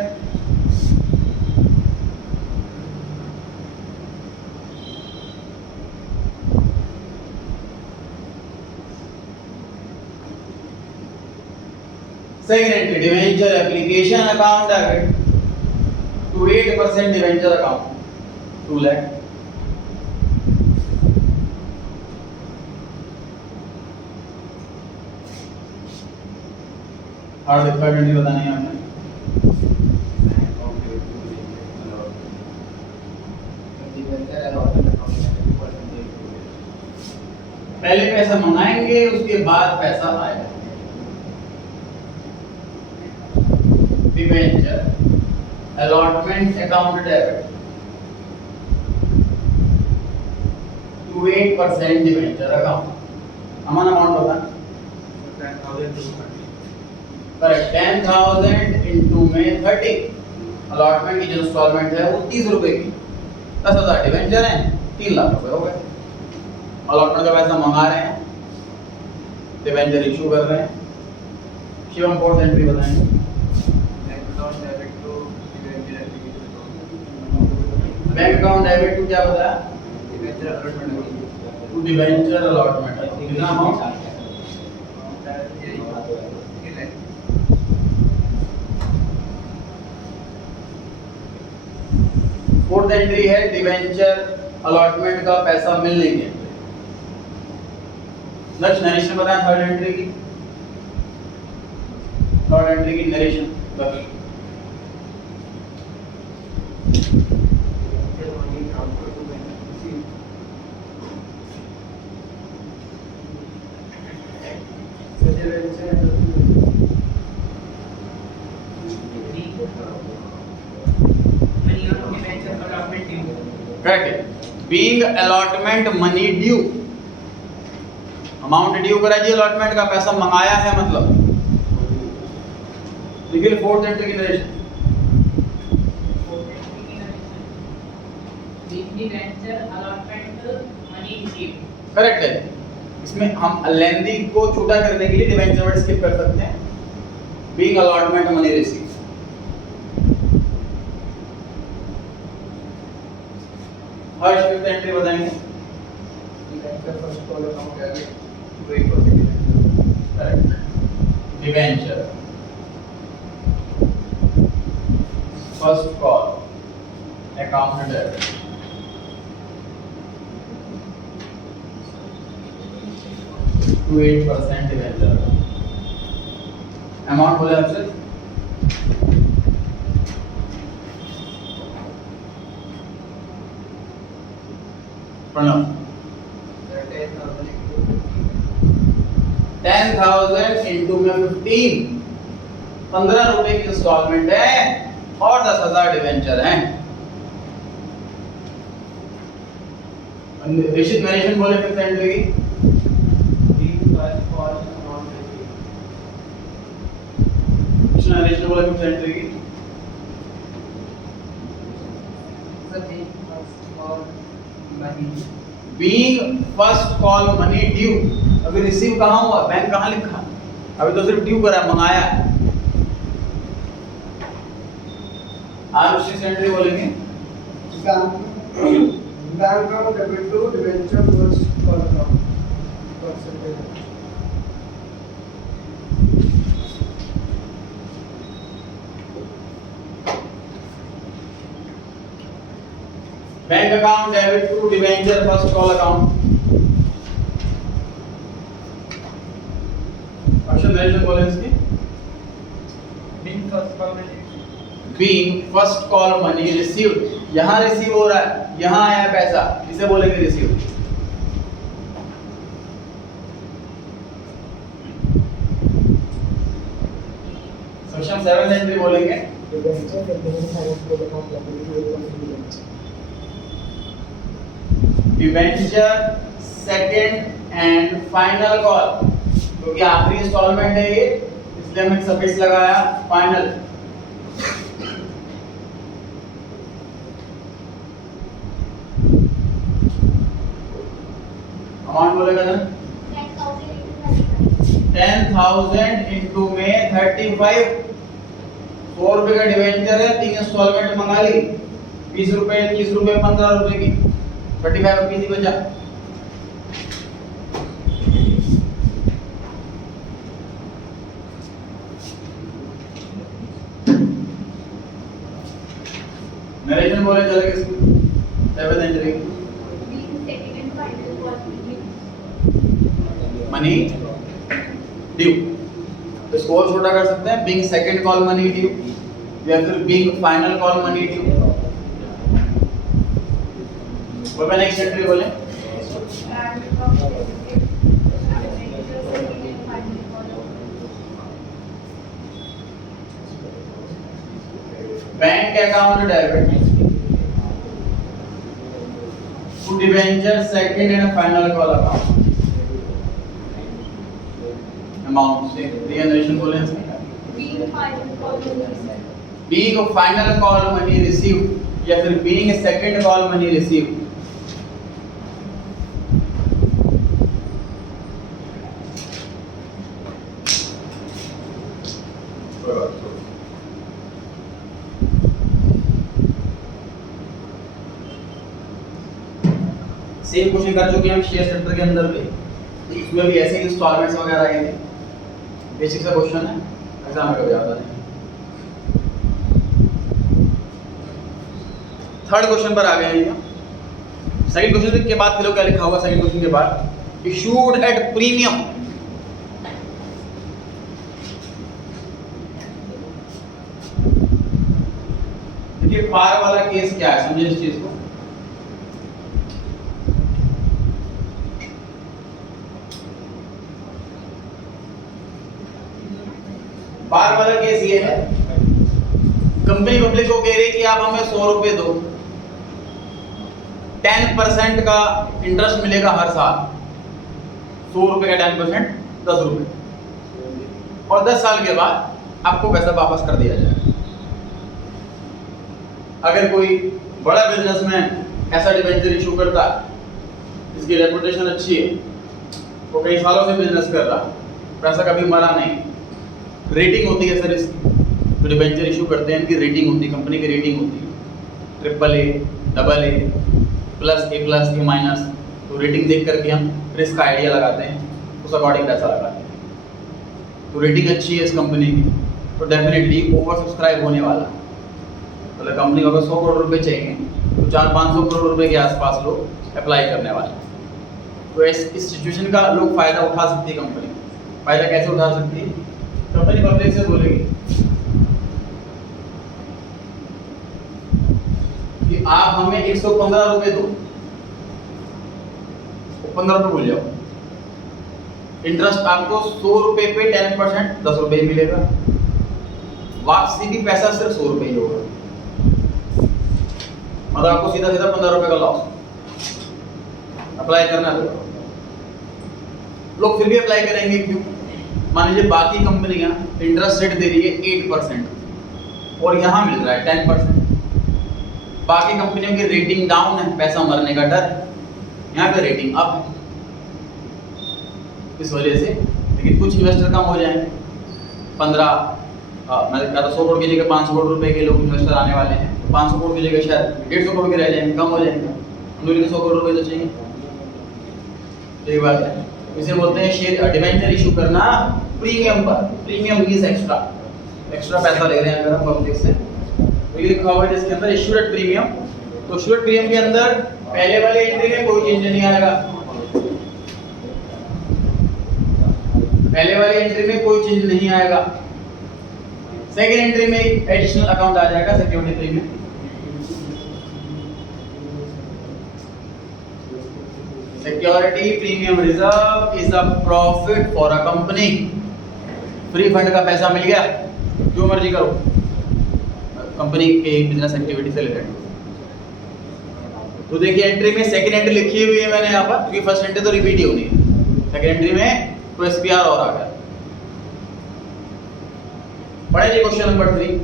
Second entry debenture application account debit to 8% debenture account 2 lakh. और थर्ड एंट्री बतानी है आपने। पहले पैसा मंगाएंगे उसके बाद पैसा आएगा। Debenture allotment account debit to 8% debenture account. Amount होगा करेक्ट 10,000 इंटू में 30 अलॉटमेंट की जो इंस्टॉलमेंट है वो 30 रुपए की 10,000 डिवेंचर है 3 लाख रुपए हो गए अलॉटमेंट का पैसा मंगा रहे हैं डिवेंचर इशू कर रहे हैं शिवम फोर्थ एंट्री बताएंगे बैंक अकाउंट डेबिट टू क्या बताया टू डिवेंचर अलॉटमेंट कितना अमाउंट फोर्थ एंट्री है डिवेंचर अलॉटमेंट का पैसा मिलने के नेक्स्ट नरेशन बताएं थर्ड एंट्री की थर्ड एंट्री की नरेशन बस correct being allotment money due amount due करा जी अलॉटमेंट का पैसा मंगाया है मतलब लिखिए फोर्थ एंट्री की नरेशन करेक्ट है इसमें हम लेंदी को छोटा करने के लिए डिवेंचर वर्ड स्किप कर सकते हैं बीइंग अलॉटमेंट मनी रिसीव हर्ष फिफ्थ एंट्री बताएंगे correct debenture first call account debit to 8% debenture amount बोले आपसे प्रणव 10,000 इंटू में 15 रुपए की इंस्टॉलमेंट है और 10,000 डिवेंचर हैं ऋषित नरेशन बोले फिफ्थ एंट्री की नरेशन बोले फिफ्थ एंट्री की being first call money due अभी रिसीव कहाँ हुआ बैंक कहाँ लिखा अभी तो सिर्फ ड्यू करा मंगाया आप सिक्स एंट्री बोलेंगे bank of debit to debenture first call account percentage bank account debit to debenture first call account option narration बोले इसकी being first call money received यहां रिसीव हो रहा है यहां आया पैसा इसे बोलेंगे रिसीव सेक्शन 7 एंट्री बोलेंगे debenture second and final call क्योंकि आखिरी इंस्टॉलमेंट है ये इसलिए हमने सफिक्स लगाया फाइनल अमाउंट बोलेगा ना 10,000 इंटू में 35 100 रुपए का डिवेंचर है 3 इंस्टॉलमेंट मंगा ली 20 रुपए 30 रुपए 15 रुपए की 35 रुपीस ही बचा नरेशन बोले चले किसको 7th एंट्री मनी ड्यू इसको और छोटा कर सकते हैं being second call money due या फिर being final call money due वो नेक्स्ट एंट्री बोले bank account debit to debenture second and final call account amount से रिजनरेशन बोले इसमें being a final call money receive या फिर being a second call money receive. Same question कर चुके हैं हम शेयर सेक्टर के अंदर भी, इसमें भी ऐसे इंस्टॉलमेंट्स वगैरह आए थे। बेसिक सा क्वेश्चन है, एग्जाम में कभी आता नहीं। थर्ड क्वेश्चन पर आ गए हैं। सेकंड क्वेश्चन के बाद क्या लिखा हुआ? सेकंड क्वेश्चन के बाद इशूड एट प्रीमियम। देखिए पार वाला केस क्या है, समझिए इस चीज को। पार वाला केस ये है, कंपनी पब्लिक को कह रही है कि आप हमें 100 रुपए दो, 10% का इंटरेस्ट मिलेगा हर साल। 100 रुपए का 10% 10 रुपए, और 10 साल के बाद आपको पैसा वापस कर दिया जाएगा। अगर कोई बड़ा बिजनेसमैन ऐसा डिबेंचर इशू करता है, इसकी रेपुटेशन अच्छी है, वो कई सालों से बिजनेस कर रहा, पैसा कभी मरा नहीं, रेटिंग होती है सर इसकी, जो डिबेंचर इशू करते हैं इनकी रेटिंग होती है, कंपनी की रेटिंग होती है AAA, AA+, A+, A-। तो रेटिंग देख करके हम रिस्क का आइडिया लगाते हैं, उस अकॉर्डिंग पैसा लगाते हैं। तो रेटिंग अच्छी है इस कंपनी की, तो डेफिनेटली ओवर सब्सक्राइब होने वाला। मतलब कंपनी को अगर 100 करोड़ रुपए चाहिए तो 400-500 करोड़ रुपए के आसपास लोग अप्लाई करने वाले। तो इस सिचुएशन का लोग फायदा उठा सकती है कंपनी। फायदा कैसे उठा सकती है? कंपनी पब्लिक से बोलेगी कि आप हमें 115 रुपए दो, 15 रुपए भूल जाओ, इंटरेस्ट आपको 100 रुपए पे 10% 10 रुपए मिलेगा, वापसी भी पैसा सिर्फ 100 रुपए ही होगा। मतलब आपको सीधा 15 रुपए का लॉस। अप्लाई करना है, लोग फिर भी अप्लाई करेंगे। क्यों? मान लीजिए बाकी कंपनियां इंटरेस्ट रेट दे रही है 8% और यहां मिल रहा है 10%। बाकी कंपनियों की रेटिंग डाउन है, पैसा मरने का डर है, यहाँ पे रेटिंग अप है, इस वजह से। लेकिन कुछ इन्वेस्टर कम हो जाएंगे, 100 करोड़ की जगह 500 करोड़ रुपए के लोग इन्वेस्टर आने वाले हैं, 500 करोड़ की जगह शायद 150 करोड़ के रह जाएंगे, कम हो जाएंगे। हम लोग 100 करोड़ रुपए तो चाहिए, ठीक बात है। इसे बोलते हैं शेयर डिबेंचर इशू करना प्रीमियम पर। प्रीमियम मींस एक्स्ट्रा पैसा ले रहे हैं अगर हम पब्लिक से। तो ये लिखा हुआ है जिसके अंदर इशूड एट प्रीमियम। तो इशूड एट प्रीमियम के अंदर पहले वाले एंट्री में कोई चेंज नहीं आएगा, पहले वाली एंट्री में कोई चेंज नहीं आएगा। सेकेंड एंट्री में एक एडिशनल अकाउंट आ जाएगा security premium. Security premium reserve is a profit for a company. Free fund का पैसा मिल गया, जो मर्जी करो कंपनी के बिजनेस एक्टिविटी से रिलेटेड। तो देखिए एंट्री में सेकंड एंट्री लिखी हुई है मैंने यहाँ पर, क्योंकि फर्स्ट एंट्री तो रिपीट ही होनी है। सेकंड एंट्री में तो एसपीआर और आ गया। पढ़े जी क्वेश्चन नंबर 3।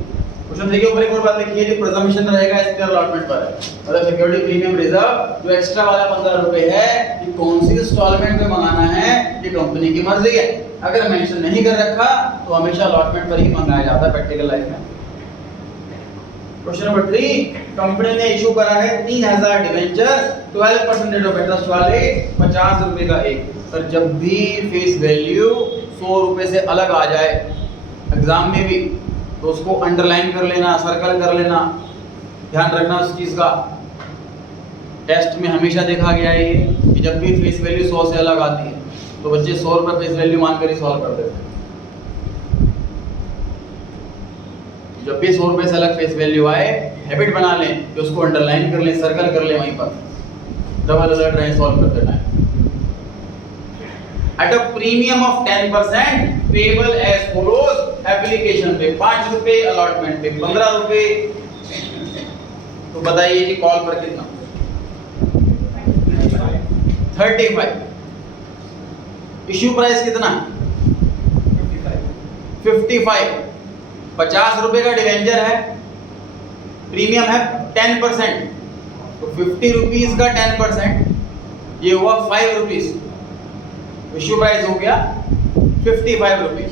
क्वेश्चन 3 के ऊपर एक और बात लिखी है, जो प्रिजम्पशन रहेगा एसपीआर अलॉटमेंट पर है। मतलब सिक्योरिटी प्रीमियम रिजर्व जो एक्स्ट्रा वाला 15 रुपए है, ये कौन सी इंस्टॉलमेंट में मंगाना है ये कंपनी की मर्जी है। अगर मेंशन नहीं कर रखा तो हमेशा अलॉटमेंट पर ही मंगाया जाता है प्रैक्टिकल लाइफ में। क्वेश्चन नंबर 3, कंपनी ने इशू करा है 3000 डिबेंचर 12% रेट ऑफ इंटरेस्ट वाले 50 रुपए का एक। सर जब भी फेस वैल्यू 100 रुपए से अलग आ जाए एग्जाम में भी, तो उसको अंडरलाइन कर लेना, सर्कल कर लेना, ध्यान रखना उस चीज का। टेस्ट में हमेशा देखा गया है कि जब भी फेस वैल्यू 100 से अलग आती है तो बच्चे 100 रुपए फेस वैल्यू मानकर ही सॉल्व कर देते हैं। जब भी 100 रुपए से अलग फेस वैल्यू आए, हैबिट बना लें कि उसको अंडरलाइन कर लें, सर्कल कर लें, वहीं पर डबल अलर्ट रहे सॉल्व करते time. At a premium of 10% payable as follows, application पे 5 रुपए, अलॉटमेंट पे 15 रुपए। तो बताइए जी कॉल पर कितना? 35। इश्यू प्राइस कितना? 55। 50 रुपए का डिवेंचर है, प्रीमियम है 10%, तो 50 रुपीज का 10% ये हुआ 5 रुपीज, इश्यू प्राइस हो गया 55 रुपीज।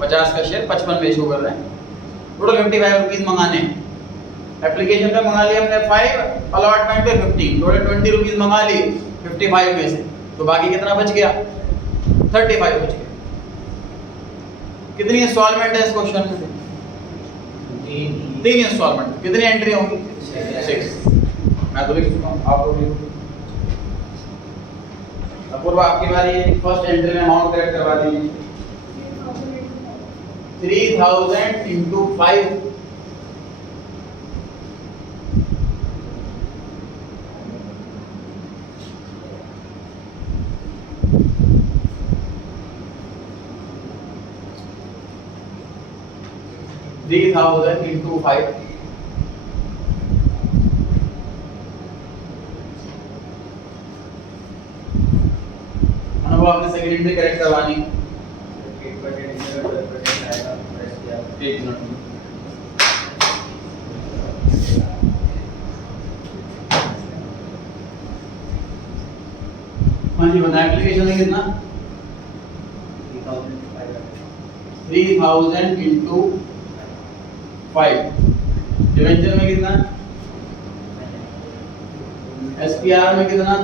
50 का शेयर 55 में इशू कर रहे हैं, टोटल 55 रुपीज मंगाने हैं। एप्लीकेशन पे मंगा लिया हमने 5, अलॉटमेंट पे 15, टोटल 20 रुपीज मंगा लिए 55 में से, तो बाकी कितना बच गया? 35 बच गया। कितनी इंस्टॉलमेंट है इस क्वेश्चन में? 3 इंस्टॉलमेंट। कितनी एंट्री होंगी? 6। मैं तो लिख चुका हूं, आप लोग लिखो। अपूर्व आपकी बारी, फर्स्ट एंट्री में अमाउंट करेक्ट करवा दीजिए। 3000 into 5, into 5, अनुभव आपने सेकंड एंट्री करेक्ट करवानी। एक मिनट, हाँ जी बताएं। एप्लीकेशन में कितना? 3000 into 5। डिवेंचर में कितना? एसपीआर में कितना?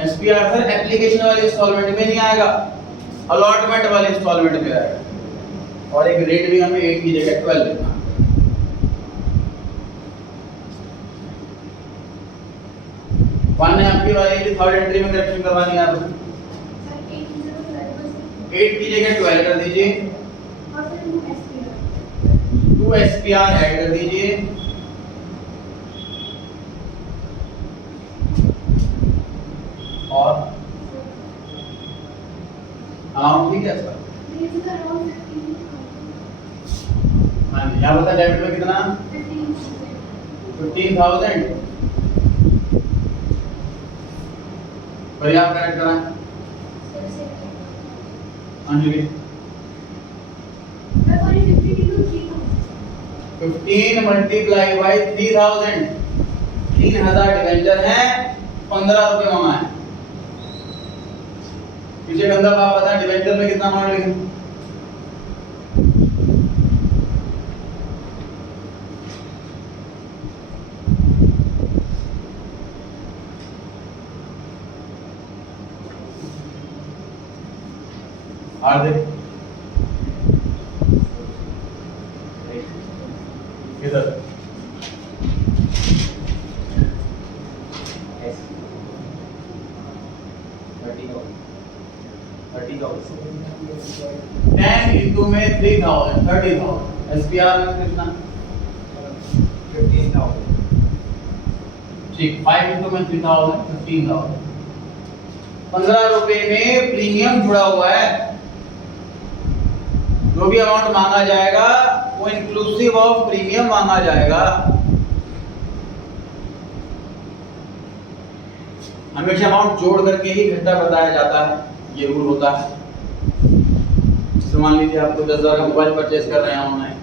एसपीआर सर एप्लीकेशन वाले इंस्टॉलमेंट में नहीं आएगा, अलॉटमेंट वाले इंस्टॉलमेंट में आएगा। और एक रेट भी हमें 8 की जगह 12 लिखना। वन है आपकी वाली, थर्ड एंट्री में करेक्शन करवानी है आपको। 8 की जगह 12 कर दीजिए, 2 एसपीआर ऐड कर दीजिए, और अमाउंट ठीक है सर? हाँ यहाँ बता डेबिट में कितना? 15,000। और आप करेक्ट कराएं। अंजलि 15 मल्टीप्लाई बाई 3000, 3000 डिवेंचर है, 15 रुपए मंगाए। पीछे गंदा आप बताएं डिवेंचर में कितना अमाउंट लिखें? हार्दिक इधर 10 into में 3000, 30,000। एसपीआर में कितना? 15,000। ठीक, 5 into में 3000, 15,000। 15 रुपए में प्रीमियम जुड़ा हुआ है। जो भी अमाउंट मांगा जाएगा वो इंक्लूसिव ऑफ प्रीमियम मांगा जाएगा। हमेशा अमाउंट जोड़ करके ही घंटा बताया जाता है, ये रूल होता है। तो मान लीजिए आपको 10,000 का मोबाइल परचेज कर रहे हैं ऑनलाइन,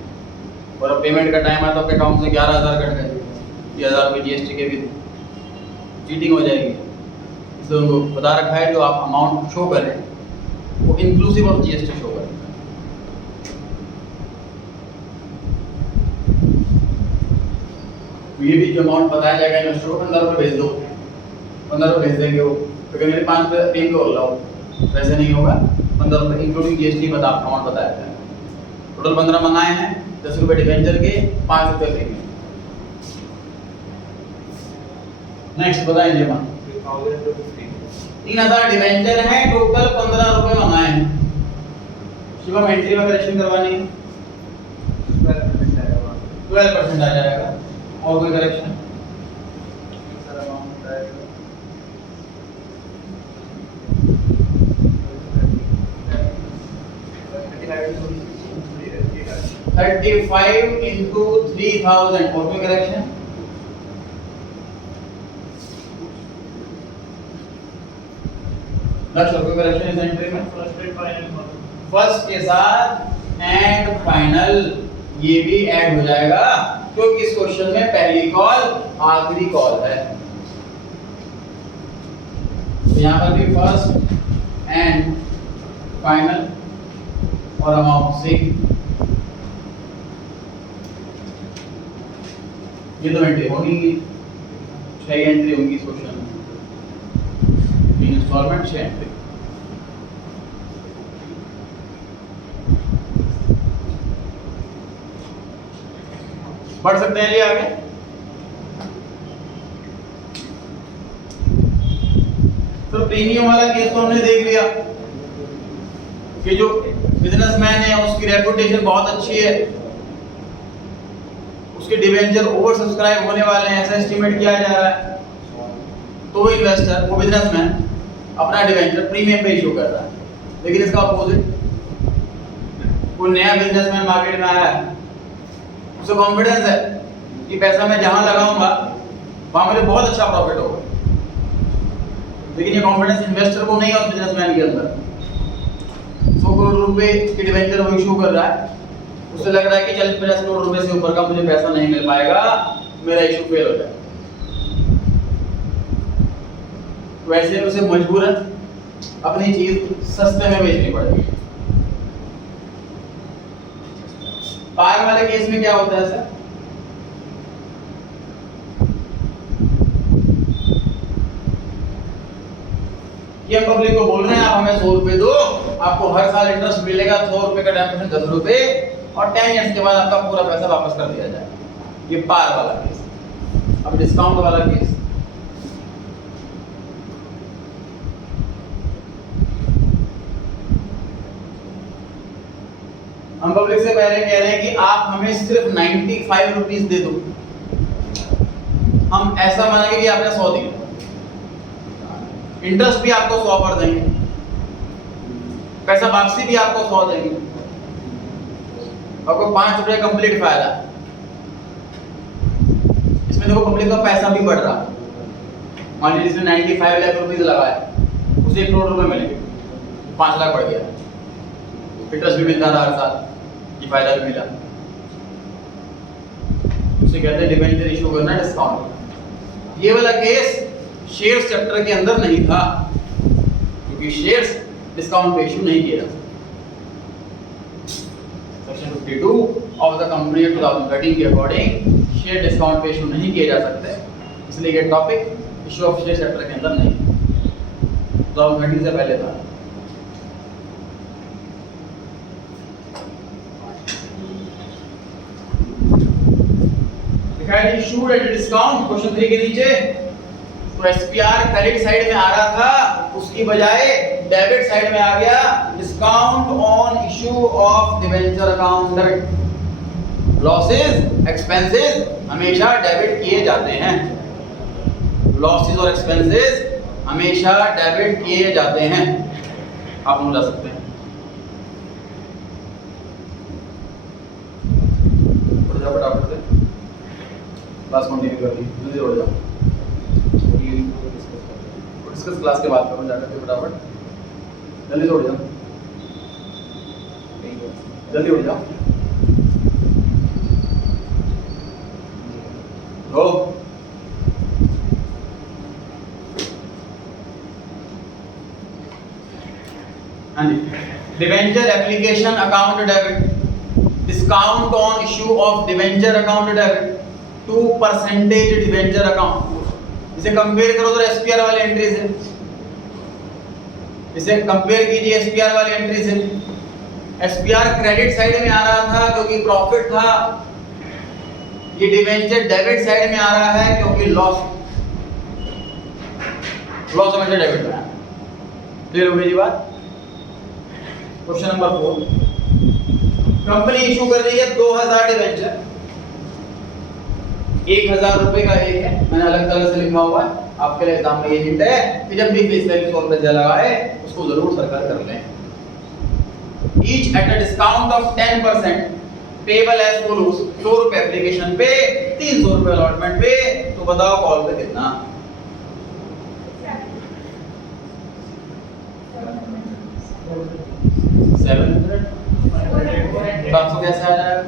और अब पेमेंट का टाइम आया तो आपके अकाउंट से 11,000 कट गए, 10,000 रुपये जीएसटी के भी चीटिंग हो जाएगी। इसलिए उनको बता रखा है जो आप अमाउंट शो करें वो इंक्लूसिव ऑफ जीएसटी शो करें। ये भी जो अमाउंट बताया जाएगा इन्वेस्टर को 15 रुपये भेज दो, 15 रुपये भेज देंगे वो, क्योंकि मेरे 5 रुपये पेन को बोल रहा हूँ, वैसे नहीं होगा। 15 रुपये इंक्लूडिंग जीएसटी बता अमाउंट बताया जाए। टोटल 15 मंगाए हैं, 10 रुपये डिवेंचर के, 5 रुपये प्रीमियम। नेक्स्ट बताएं जी मां। 3000 डिवेंचर है, टोटल 15 रुपये मंगाए हैं। शिवम एंट्री में करेक्शन करवानी है, 12% आ जाएगा। और कोई करेक्शन? सर अमाउंट आएगा 35 into 3000। और कोई करेक्शन? लक्ष्य कोई करेक्शन इस एंट्री में? फर्स्ट के साथ एंड फाइनल, ये भी ऐड हो जाएगा क्योंकि इस क्वेश्चन में पहली कॉल आखिरी कॉल है। तो यहां पर भी फर्स्ट एंड फाइनल और अमाउंट सी, ये तो एंट्री होगी, 6 एंट्री होंगी इस क्वेश्चन में, इंस्टॉलमेंट 6 एंट्री। बढ़ सकते हैं लिए आगे। तो प्रीमियम वाला केस तो हमने देख लिया कि जो बिजनेसमैन है उसकी रेपुटेशन बहुत अच्छी है, उसके डिवेंचर ओवर सब्सक्राइब होने वाले हैं ऐसा एस्टिमेट किया जा रहा है, तो वो इन्वेस्टर, वो बिजनेसमैन अपना डिवेंचर प्रीमियम पे इशू कर रहा है। लेकिन इसका अपोजिट, कोई नया बिजनेसमैन मार्केट में आया है, उसे कॉन्फिडेंस है कि पैसा मैं जहां लगाऊंगा वहां मुझे बहुत अच्छा प्रॉफिट होगा, लेकिन ये कॉन्फिडेंस इन्वेस्टर को नहीं है उस बिजनेसमैन के अंदर। 100 करोड़ रुपए की डिवेंचर वो इशू कर रहा है, उसे लग रहा है कि 40-50 करोड़ रुपए से ऊपर का मुझे पैसा नहीं मिल पाएगा, मेरा इशू फेल हो जाएगा। तो ऐसे में उसे मजबूरन अपनी चीज सस्ते में बेचनी पड़ेगी। पार वाले केस में क्या होता है सर? ये हम पब्लिक को बोल रहे हैं आप हमें 100 रुपए दो, आपको हर साल इंटरेस्ट मिलेगा 100 रुपए का 10% 10 रुपए, और 10 इयर्स के बाद आपका पूरा पैसा वापस कर दिया जाएगा। ये पार वाला केस। अब डिस्काउंट वाला केस, हम पब्लिक से पहले कह रहे हैं कि आप हमें सिर्फ 95 रुपीस दे दो, हम ऐसा मानेंगे कि आपने 100 दिए, इंटरेस्ट भी आपको 100 पर देंगे, पैसा वापसी भी आपको 100 देंगे, आपको 5 रुपये कंप्लीट फायदा। इसमें देखो पब्लिक का पैसा भी बढ़ रहा, मान लीजिए जिसने 95 लाख रुपीस लगाया उसे 1 करोड़ रुपए मिलेंगे, 5 लाख बढ़ गया, इंटरेस्ट भी मिलता रहा हर साल, ये फायदा भी मिला। उसे कहते हैं डिवेंचर इशू करना डिस्काउंट। ये वाला केस शेयर्स चैप्टर के अंदर नहीं था, क्योंकि शेयर्स डिस्काउंट पे इशू नहीं किया जा सकता। Section 52 of the company act 2013 के अकॉर्डिंग शेयर डिस्काउंट पे इशू नहीं किए जा सकते, इसलिए ये topic issue of share chapter के अंदर नहीं, 2013 से पहले था। इशूड एट डिस्काउंट क्वेश्चन 3 के नीचे, तो एसपीआर क्रेडिट साइड में आ रहा था, उसकी बजाय डेबिट साइड में आ गया। Discount on issue of debenture account debit, losses expenses हमेशा डेबिट किए जाते हैं, लॉसेस और एक्सपेंसेस हमेशा डेबिट किए जाते हैं, आप समझ सकते हैं। फटाफट से क्लास कंटिन्यू कर दी, जल्दी उठ जाओ, डिस्कस क्लास के बाद करो जाकर के, फटाफट जल्दी से उठ जाओ, जल्दी उठ जाओ। गो हाँ जी, debenture application account debit, discount on issue of debenture account debit to percentage debenture account. इसे कंपेयर करो तो एसपीआर वाली एंट्री से, इसे कंपेयर कीजिए एसपीआर वाली एंट्री से। एसपीआर क्रेडिट साइड में आ रहा था क्योंकि प्रॉफिट था, ये डिवेंचर डेबिट साइड में आ रहा है क्योंकि लॉस हमेशा डेबिट में। क्लियर हो गई जी बात? क्वेश्चन नंबर 4, कंपनी इशू कर रही है 2000 डिवेंचर, 1000 रुपए का एक है, मैंने अलग तरह से लिखा हुआ है, आपके लिए एग्जाम में ये हिंट है कि जब भी फीस वैल्यू 100 रुपए लगाए उसको जरूर सर्कल कर लें। Each at a discount of 10% payable as follows, 100 रुपए एप्लीकेशन पे, 300 रुपए अलॉटमेंट पे, तो बताओ कॉल पे कितना? 700 तो आपको कैसे आ जाएगा?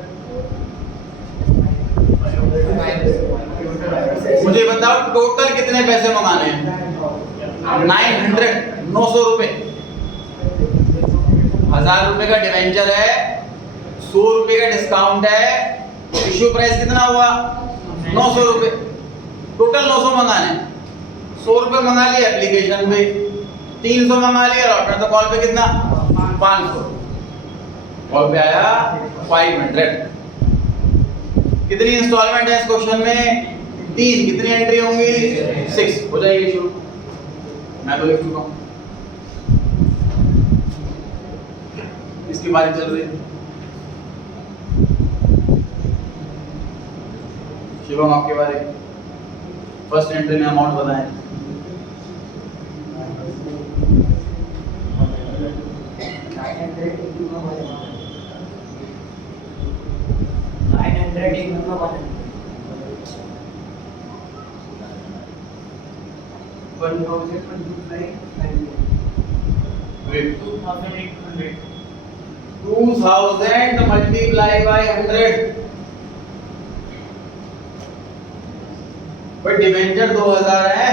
मुझे बताओ टोटल कितने पैसे मंगाने हैं? 900, 900 रुपए। 1000 रुपए का डिवेंचर है, 100 रुपए का डिस्काउंट है, इश्यू प्राइस कितना हुआ? 900 रुपए। टोटल 900 मंगाने, 100 रुपए मंगा लिया एप्लीकेशन पे, 300 मंगा लिया अलॉटमेंट, तो कॉल पे कितना? 500। कॉल पे आया 500। कितनी इंस्टॉलमेंट है इस क्वेश्चन में? 3। कितनी एंट्री होंगी? 6। हो जाएगी शुरू। मैं तो लिख चुका हूं, इसकी बारी चल रही है। शिवम आपके बारे में फर्स्ट एंट्री में अमाउंट बताएं। Wait. 2000 multiply by 100। भाई डिवेंचर 2000 है,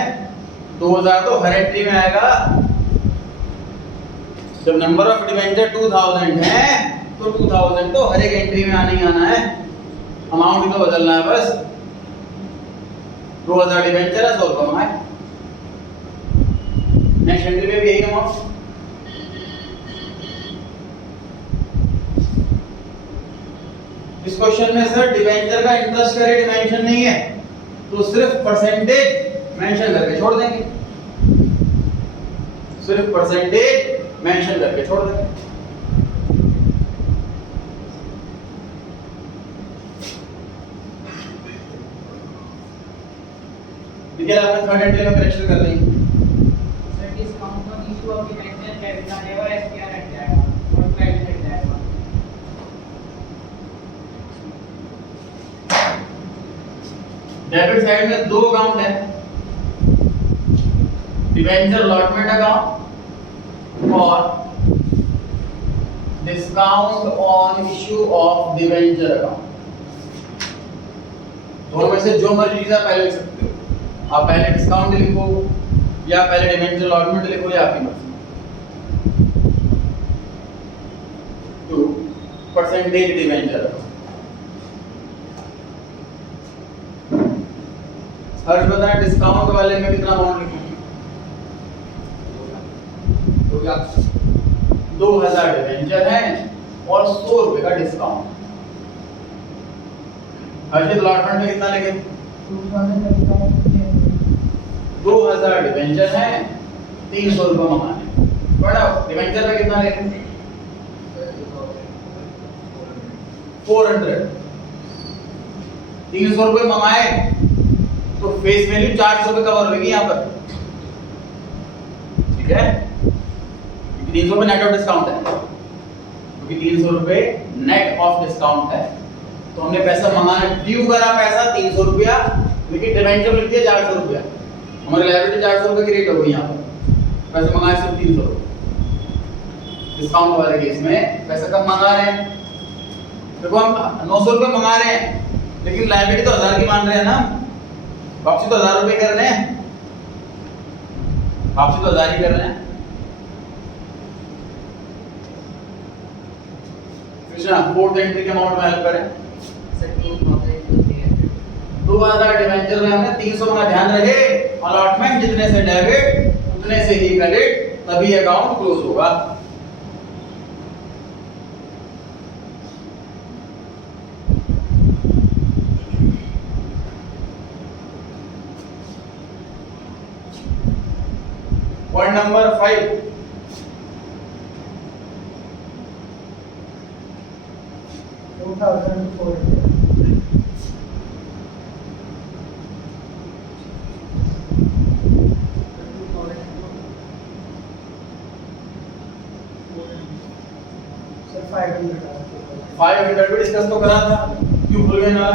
2000 तो हर एंट्री में आएगा। जब नंबर ऑफ डिवेंचर 2000 है तो 2000 तो हर एक एंट्री में आना ही आना है। अमाउंट ही तो बदलना है बस। 2000 डिवेंचर है, 100 रुपये मंगाए। नेक्स्ट एंट्री में भी यही अमाउंट। इस क्वेश्चन में सर डिवेंचर का इंटरेस्ट का रेट मेंशन नहीं है, तो सिर्फ परसेंटेज मेंशन करके छोड़ देंगे। सिर्फ परसेंटेज मेंशन करके छोड़ देंगे। ठीक है, आपने थर्ड एंट्री में करेक्शन कर लेंगे। Sir discount on issue of debenture debit आ जाएगा, एसपीआर हट जाएगा और क्रेडिट हट जाएगा। डेबिट साइड में दो अकाउंट है, डिवेंचर अलॉटमेंट अकाउंट और discount on issue of debenture account. दोनों में से जो मर्जी आप पहले लिख सकते हो। आप पहले डिस्काउंट लिखो या पहले डिवेंचर अलॉटमेंट लिखो, या आपकी मर्जी। तो परसेंटेज डिवेंचर अकाउंट। हर्ष बताएं डिस्काउंट वाले में कितना अमाउंट लिखूं? तो क्या 2000 डिवेंचर है और 100 रुपए का डिस्काउंट। हर्षित अलॉटमेंट में कितना लिखे? 2000 डिवेंचर है, 300 रुपए मंगाने। बड़ा डिवेंचर में कितना लिखे? 400। 300 रुपए मंगाए तो फेस वैल्यू 400 रुपए कवर होगी यहाँ पर। ठीक है, 300 रुपए नेट ऑफ डिस्काउंट है, क्योंकि 300 रुपए नेट ऑफ डिस्काउंट है। तो हमने पैसा मंगाना ड्यू करा पैसा 300 रुपया, लेकिन डिवेंचर लिख दिया 400 रुपया। हमारी लायबिलिटी 400 रुपए की रेट हो गई यहाँ पर। पैसे मंगाए सिर्फ 300 रुपए। डिस्काउंट वाले केस में पैसा कम मंगा रहे हैं। देखो हम 900 रुपए मंगा रहे हैं, लेकिन लायबिलिटी तो 1000 की मान रहे हैं ना। वापसी तो 1000 रुपए कर रहे हैं, वापसी तो 1000 ही कर रहे हैं। कृष्णा फोर्थ एंट्री के अमाउंट में हेल्प करें। 2000 डिवेंचर में हमने 300 का ध्यान रहे, अलॉटमेंट जितने से डेबिट उतने से ही क्रेडिट, तभी अकाउंट क्लोज होगा। पॉइंट नंबर 5, फाइव हंड्रेड भी डिस्कस तो करा था, क्यों भूल गए ना?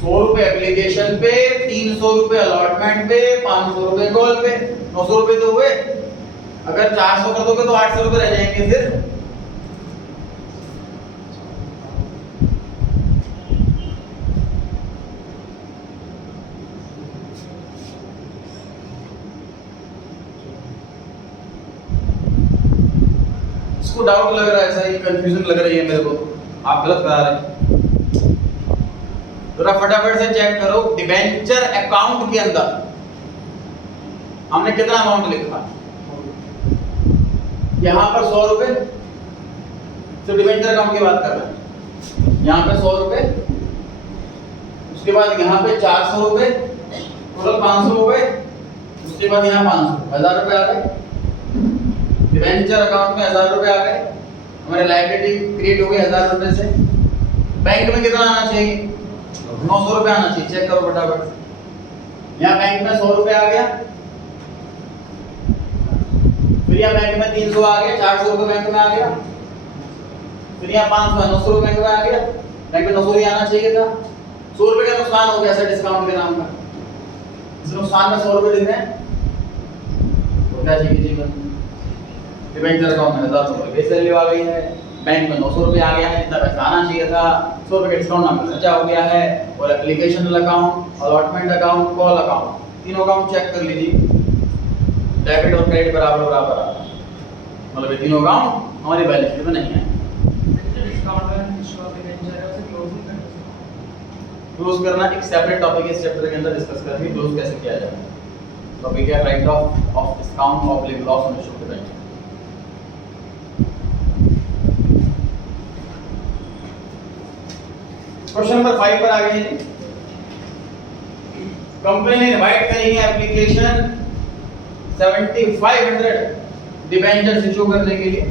100 रुपए एप्लीकेशन पे, 300 रुपए अलॉटमेंट पे, 500 रुपए कॉल पे, 900 रुपए तो हुए। अगर 400 कर दोगे तो 800 रुपए रह जाएंगे फिर। इसको डाउट लग रहा है, ऐसा ही कंफ्यूजन लग रही है मेरे को, आप गलत करा रहे हैं। जरा फटाफट से चेक करो, डिबेंचर अकाउंट के अंदर हमने कितना अमाउंट लिखा, यहाँ पर 100 रुपए, तो डिबेंचर अकाउंट की बात कर रहे हैं, यहाँ पे 100 रुपए, उसके बाद यहाँ पे 400 रुपए, टोटल 500 रुपए, उसके बाद यहाँ 500, 1000 रुपए आ गए। डिबेंचर अकाउंट में 1000 रुपए आ गए, हमारे लायबिलिटी क्रिएट हो गई 1000 रुपए से। बैंक में कितना आना चाहिए, 900 रुपए आना चाहिए, चेक करो फटाफट। यहाँ बैंक में 100 रुपए आ गया, फिर यहाँ बैंक में 300 आ गया, 400 रुपए बैंक में आ गया, फिर यहाँ 500 900 रुपए बैंक में आ गया, बैंक में 900 ही आना चाहिए था। 100 रुपए का नुकसान हो गया सर डिस्काउंट के नाम का, इस नुकसान में 100 रुपए लिख रहे हैं, तो क्या चाहिए जीवन। डिबेंचर अकाउंट में 1000 रुपए फेस वैल्यू आ गई है, बैंक में 900 रुपए आ गया है, जितना पैसा आना चाहिए था, 100 रुपए का डिस्काउंट नाम का खर्चा हो गया है, और application account, allotment account, call account, तीनों अकाउंट चेक कर लीजिए, डेबिट और क्रेडिट बराबर बराबर आ रहा है, मतलब ये तीनों अकाउंट हमारी बैलेंस शीट में नहीं है। डिस्काउंट में इशू ऑफ डिबेंचर है, उसे क्लोज नहीं करना। क्लोज करना एक सेपरेट टॉपिक है, इस चैप्टर के अंदर डिस्कस करेंगे क्लोज कैसे किया जाए। टॉपिक है right of discount of loss on issue of debenture. Question number 5 पर आ गए हैं। कंपनी ने इनवाइट करी है एप्लीकेशन 7500 डिबेंचर इशू करने के लिए,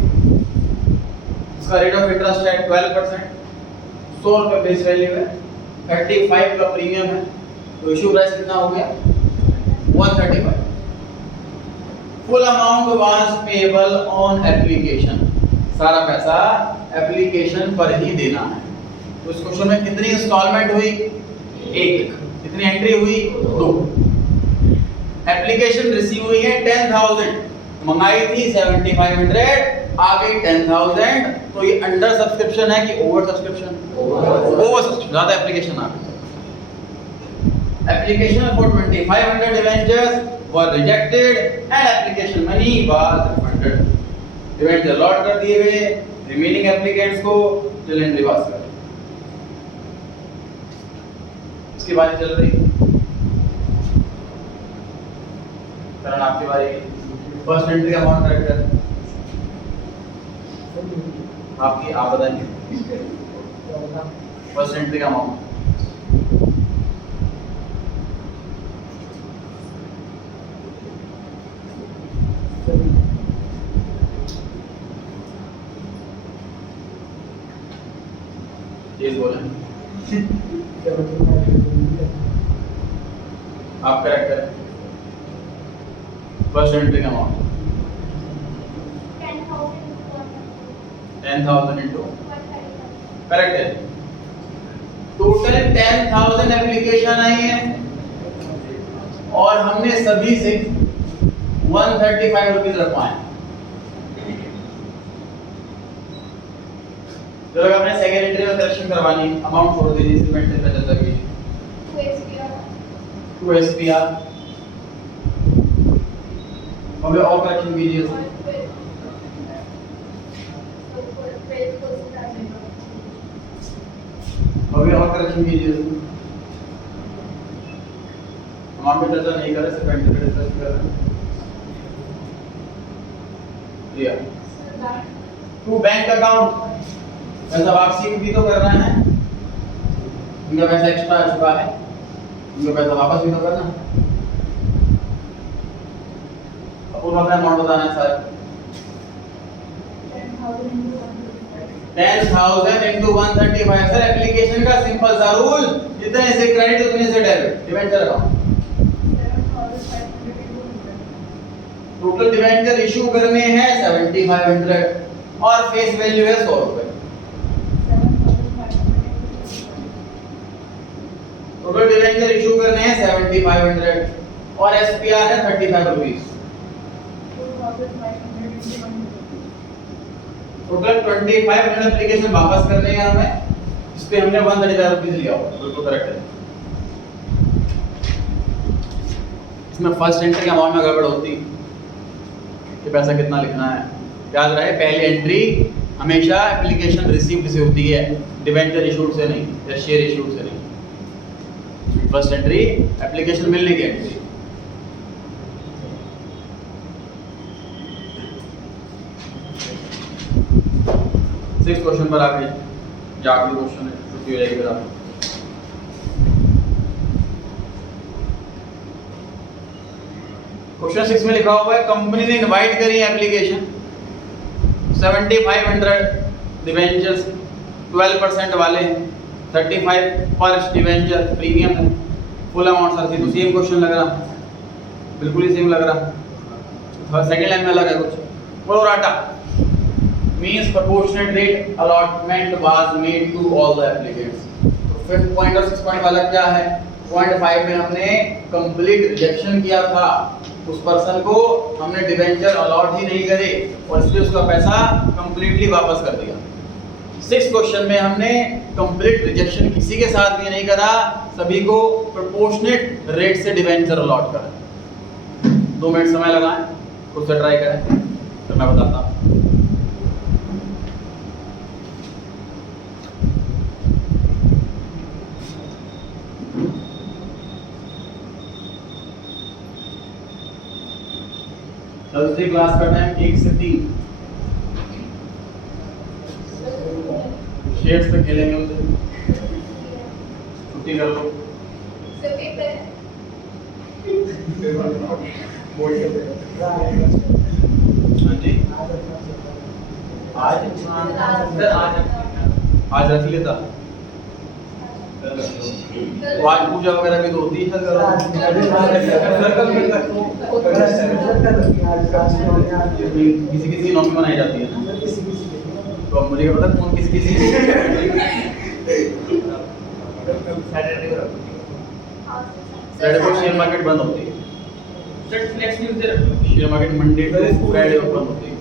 इसका रेट ऑफ इंटरेस्ट है 12%, 100 रुपए फेस वैल्यू है, 35 का प्रीमियम है, तो इशू प्राइस कितना हो गया 135। Full amount was payable on application, सारा पैसा एप्लीकेशन पर ही देना है। तो इस क्वेश्चन में कितनी इंस्टॉलमेंट हुई, एक, कितनी एंट्री हुई, 2। एप्लीकेशन रिसीव हुई है 10,000, मंगाई थी 7500, आ गई 10,000, तो ये अंडर सब्सक्रिप्शन है कि ओवर सब्सक्रिप्शन, ओवर सब्सक्रिप्शन, ज्यादा एप्लीकेशन आ गई। Application for 2500 debentures were rejected and application money was refunded. Debenture allot कर दिए गए, रिमेनिंग एप्लीकेंट्स को टिल एंड रिवर्स कर। इसकी बारी चल रही, कारण आपकी बारी, फर्स्ट एंट्री का अमाउंट करेक्ट है आपकी, आप बताएंगे फर्स्ट एंट्री का अमाउंट। ये बोले आप करेक्ट करें, फर्स्ट एंट्री का अमाउंट 10,000 into करेक्ट है। टोटल 10,000 एप्लीकेशन आई है और हमने सभी से 135 रुपीज रखवाए। तो अगर आपने सेकंड एंट्री में करेक्शन करवानी, अमाउंट छोड़ दीजिए, इन्वेंटरी पे चल जाएगी 2 SPR, अभी और करेक्शन कीजिए, अभी और करेक्शन कीजिए, अमाउंट पे चर्चा नहीं कर रहे, सिर्फ एंट्री पे डिस्कस कर रहे हैं। 2 बैंक अकाउंट, पैसा वापसी भी तो करना है, इनका पैसा एक्स्ट्रा आ चुका है, इनको पैसा वापस भी तो करना है। अब पूरा अपना अमाउंट बताना है सर, 10,000 into 135। सर एप्लीकेशन का सिंपल सा रूल, जितने से क्रेडिट उतने से debit. Debenture account, total debenture issue करने हैं 7500 और फेस वैल्यू है 100 रुपए। टोटल डिबेंचर इशू करने हैं 7500 और एसपीआर है 35 रुपीस। टोटल 2500 एप्लीकेशन वापस करने हैं हमें, इस पे हमने 135 रुपीज लिया हुआ, बिल्कुल करेक्ट है। इसमें फर्स्ट एंट्री के अमाउंट में गड़बड़ होती कि पैसा कितना लिखना है। याद रहे पहली एंट्री हमेशा एप्लीकेशन रिसीव्ड से होती है, डिबेंचर इशूड से नहीं या शेयर इशूड से नहीं। फर्स्ट एंट्री एप्लीकेशन मिलने की एंट्री। सिक्स क्वेश्चन पर आगे जो आखिरी क्वेश्चन है, छुट्टी हो जाएगी फिर आपको। क्वेश्चन 6 में लिखा हुआ है कंपनी ने इनवाइट करी एप्लीकेशन 7500 डिवेंचर्स 12% वाले हैं, 35 पर डिवेंचर प्रीमियम है, फुल अमाउंट सर तो सेम क्वेश्चन लग रहा, बिल्कुल ही सेम लग रहा। सेकंड लाइन में अलग है कुछ। Pro rata means proportionate rate allotment was made to all the applicants। तो फिफ्थ पॉइंट और 6 पॉइंट वाला क्या है? पॉइंट 5 में हमने कंप्लीट रिजेक्शन किया था, उस पर्सन को हमने डिवेंचर अलॉट ही नहीं करे और इसलिए उसका पैसा कंप्लीटली वापस कर दिया। 6 क्वेश्चन में हमने कंप्लीट रिजेक्शन किसी के साथ भी नहीं करा, सभी को प्रोपोर्शनेट रेट से डिवेंचर अलॉट करा। 2 मिनट समय लगाएं, खुद से ट्राई करें फिर मैं बताता हूँ। थर्सडे क्लास का टाइम 1 से 3। शेड्स पे खेलेंगे उसे, छुट्टी कर लो। आज रख लेता। तो आज पूजा वगैरह भी तो होती है किसी किसी नौमी मनाई जाती है ना, तो मुझे क्या पता कौन किस किसी सैटरडे को शेयर मार्केट बंद होती है, share market Monday to Friday को बंद होती है,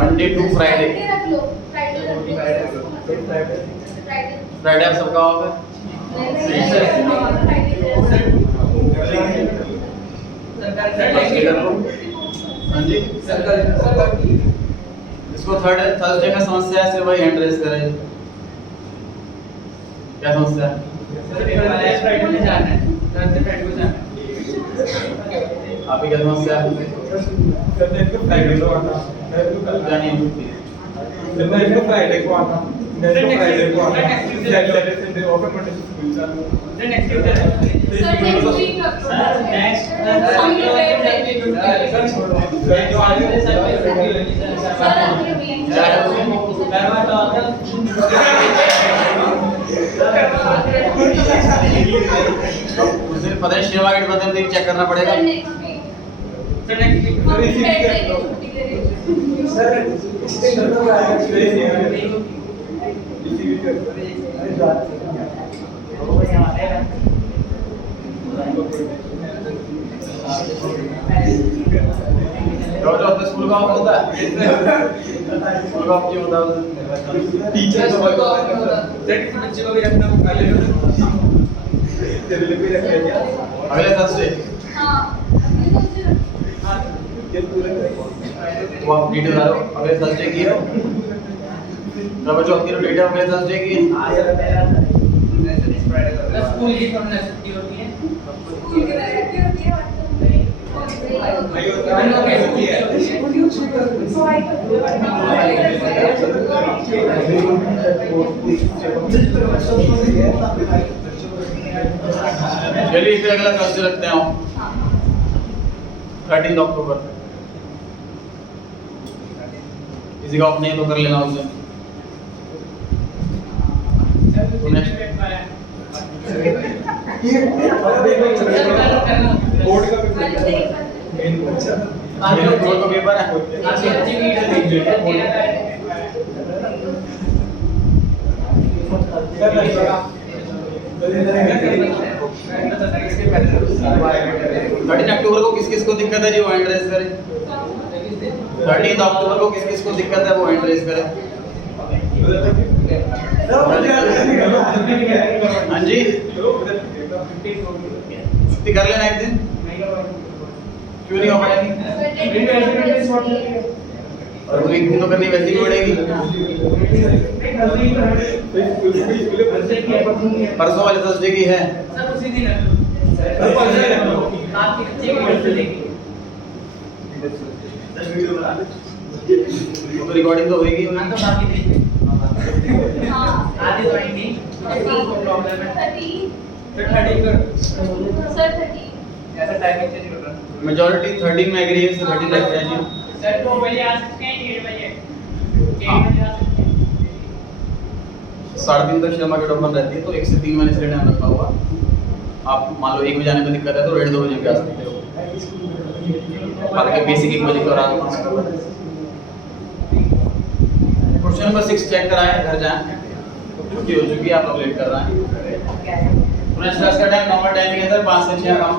मंडे टू फ्राइडे। फ्राइडे आप सबका ऑफ है? हाँ जी, इसको थर्सडे में समस्या है, सिर्फ वही हैंड रेस करें। क्या समस्या है? आपकी क्या समस्या है? फ्राइडे को आता फ्राइडे को आता सैटरडे संडे ऑफ है, मंडे स्कूल चालू है। नेक्स्ट वीक उस दिन पता है शेयर मार्केट बंद है, चेक करना पड़ेगा। स्कूल का ऑफ होता है, स्कूल का ऑफ क्यों होता है? टीचर बच्चे को भी रखना तेरे लिए भी रख लिया अगले थर्सडे। वो आप डिटेल डालो, अगले थर्सडे की है रबर चौथ की डिटेल अगले थर्सडे की है। स्कूल की थोड़ी छुट्टी होती है, स्कूल की रहती होती है चलिए फिर अगला थर्सडे रखते हैं 13 अक्टूबर। किसी का ऑफ नहीं तो कर लेना उसे। बोर्ड का पेपर है। 13 अक्टूबर को किस किस को दिक्कत है जी, वो हैंड रेज करें। 13 अक्टूबर को किस किस को दिक्कत है, वो हैंड रेज करें। हाँ जी, छुट्टी कर लेना एक दिन, क्यों नहीं हो पाएगी? और तो एक दिन तो करनी वैसे ही पड़ेगी। परसों वाले थर्सडे की है। सर उसी दिन आपके बच्चे की वीडियो देखी वो तो रिकॉर्डिंग तो होगी। हाँ तो बाकी देखिए आधी तो आएंगी प्रॉब्लम है 30 फिर 30 कर सर 30 ऐसा टाइमिंग चेंज कर रहा मेजॉरिटी 13 में एग्री है, 13 रखते हैं जी। सर 2 बजे आ सकते हैं 1:30 बजे 1:30 बजे आ सकते हैं 3:30 तक शर्मा गेट ओपन रहती है, तो 1 से 3 मैंने इसलिए टाइम रखा हुआ। आप मान लो 1 बजे आने में दिक्कत है तो 2:30 बजे भी आ सकते हो, हालांकि बेसिक 1 बजे के दौरान। क्वेश्चन नंबर 6 चेक कराएं, घर जाएं, छुट्टी हो चुकी है, आप लोग लेट कर रहे हैं। पुनः क्लास का टाइम नॉर्मल टाइमिंग है सर 5 से 6 काम।